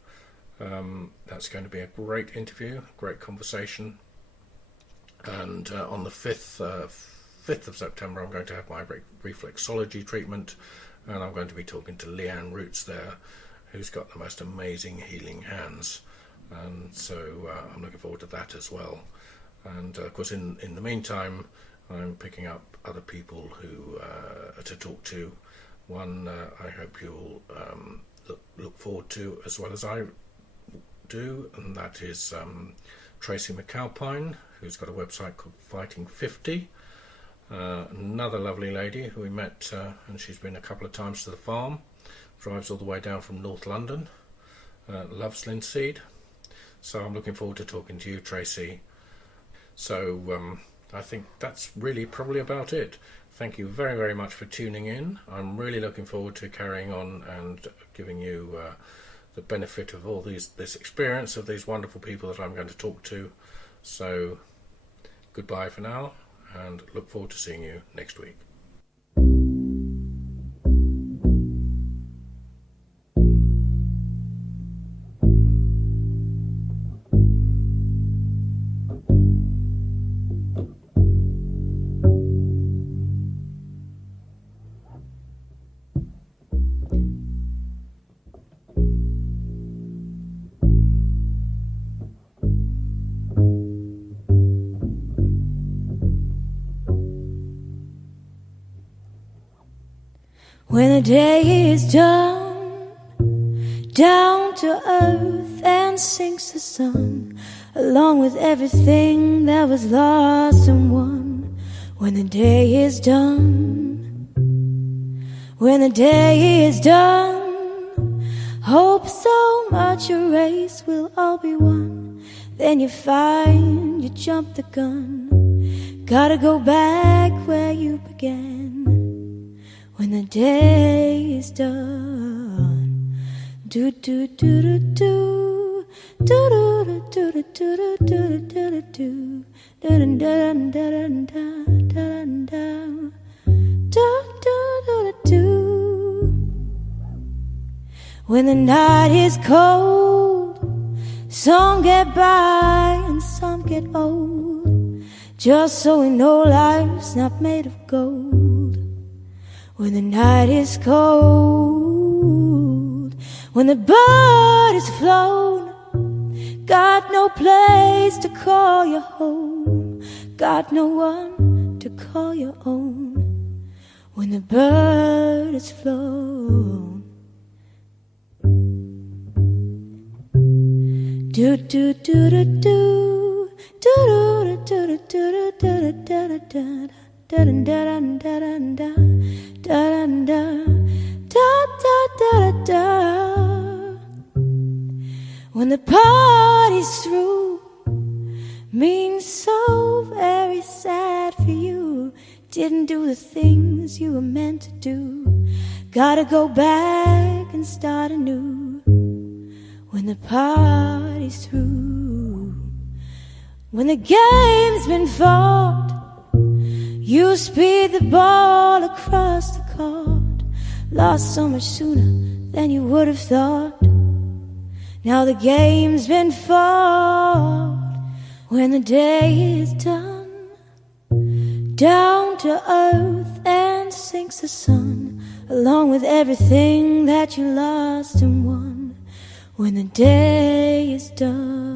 That's going to be a great interview, great conversation. And on the 5th of September I'm going to have my reflexology treatment, and I'm going to be talking to Leanne Roots there, who's got the most amazing healing hands, and so I'm looking forward to that as well. And of course in the meantime I'm picking up other people who to talk to. One I hope you'll look forward to as well as I do, and that is Tracy McAlpine, who's got a website called Fighting 50. Another lovely lady who we met, and she's been a couple of times to the farm, drives all the way down from North London, loves Linseed. So I'm looking forward to talking to you, Tracy. So I think that's really probably about it. Thank you very much for tuning in. I'm really looking forward to carrying on and giving you the benefit of all this experience of these wonderful people that I'm going to talk to. So goodbye for now, and look forward to seeing you next week. When the day is done, down to earth and sinks the sun, along with everything that was lost and won. When the day is done, when the day is done, hope so much a race will all be won. Then you find you jumped the gun, gotta go back where you began. When the day is done, do do do do do When the night is cold, some get by and some get old, just so we know life's not made of gold. When the night is cold, when the bird is flown, got no place to call your home, got no one to call your own. When the bird is flown. Do do do do do do do do do do do do. When the party's through, means so very sad for you. Didn't do the things you were meant to do. Gotta go back and start anew. When the party's through, when the game's been fought, you speed the ball across the court, lost so much sooner than you would have thought. Now the game's been fought. When the day is done, down to earth and sinks the sun, along with everything that you lost and won. When the day is done.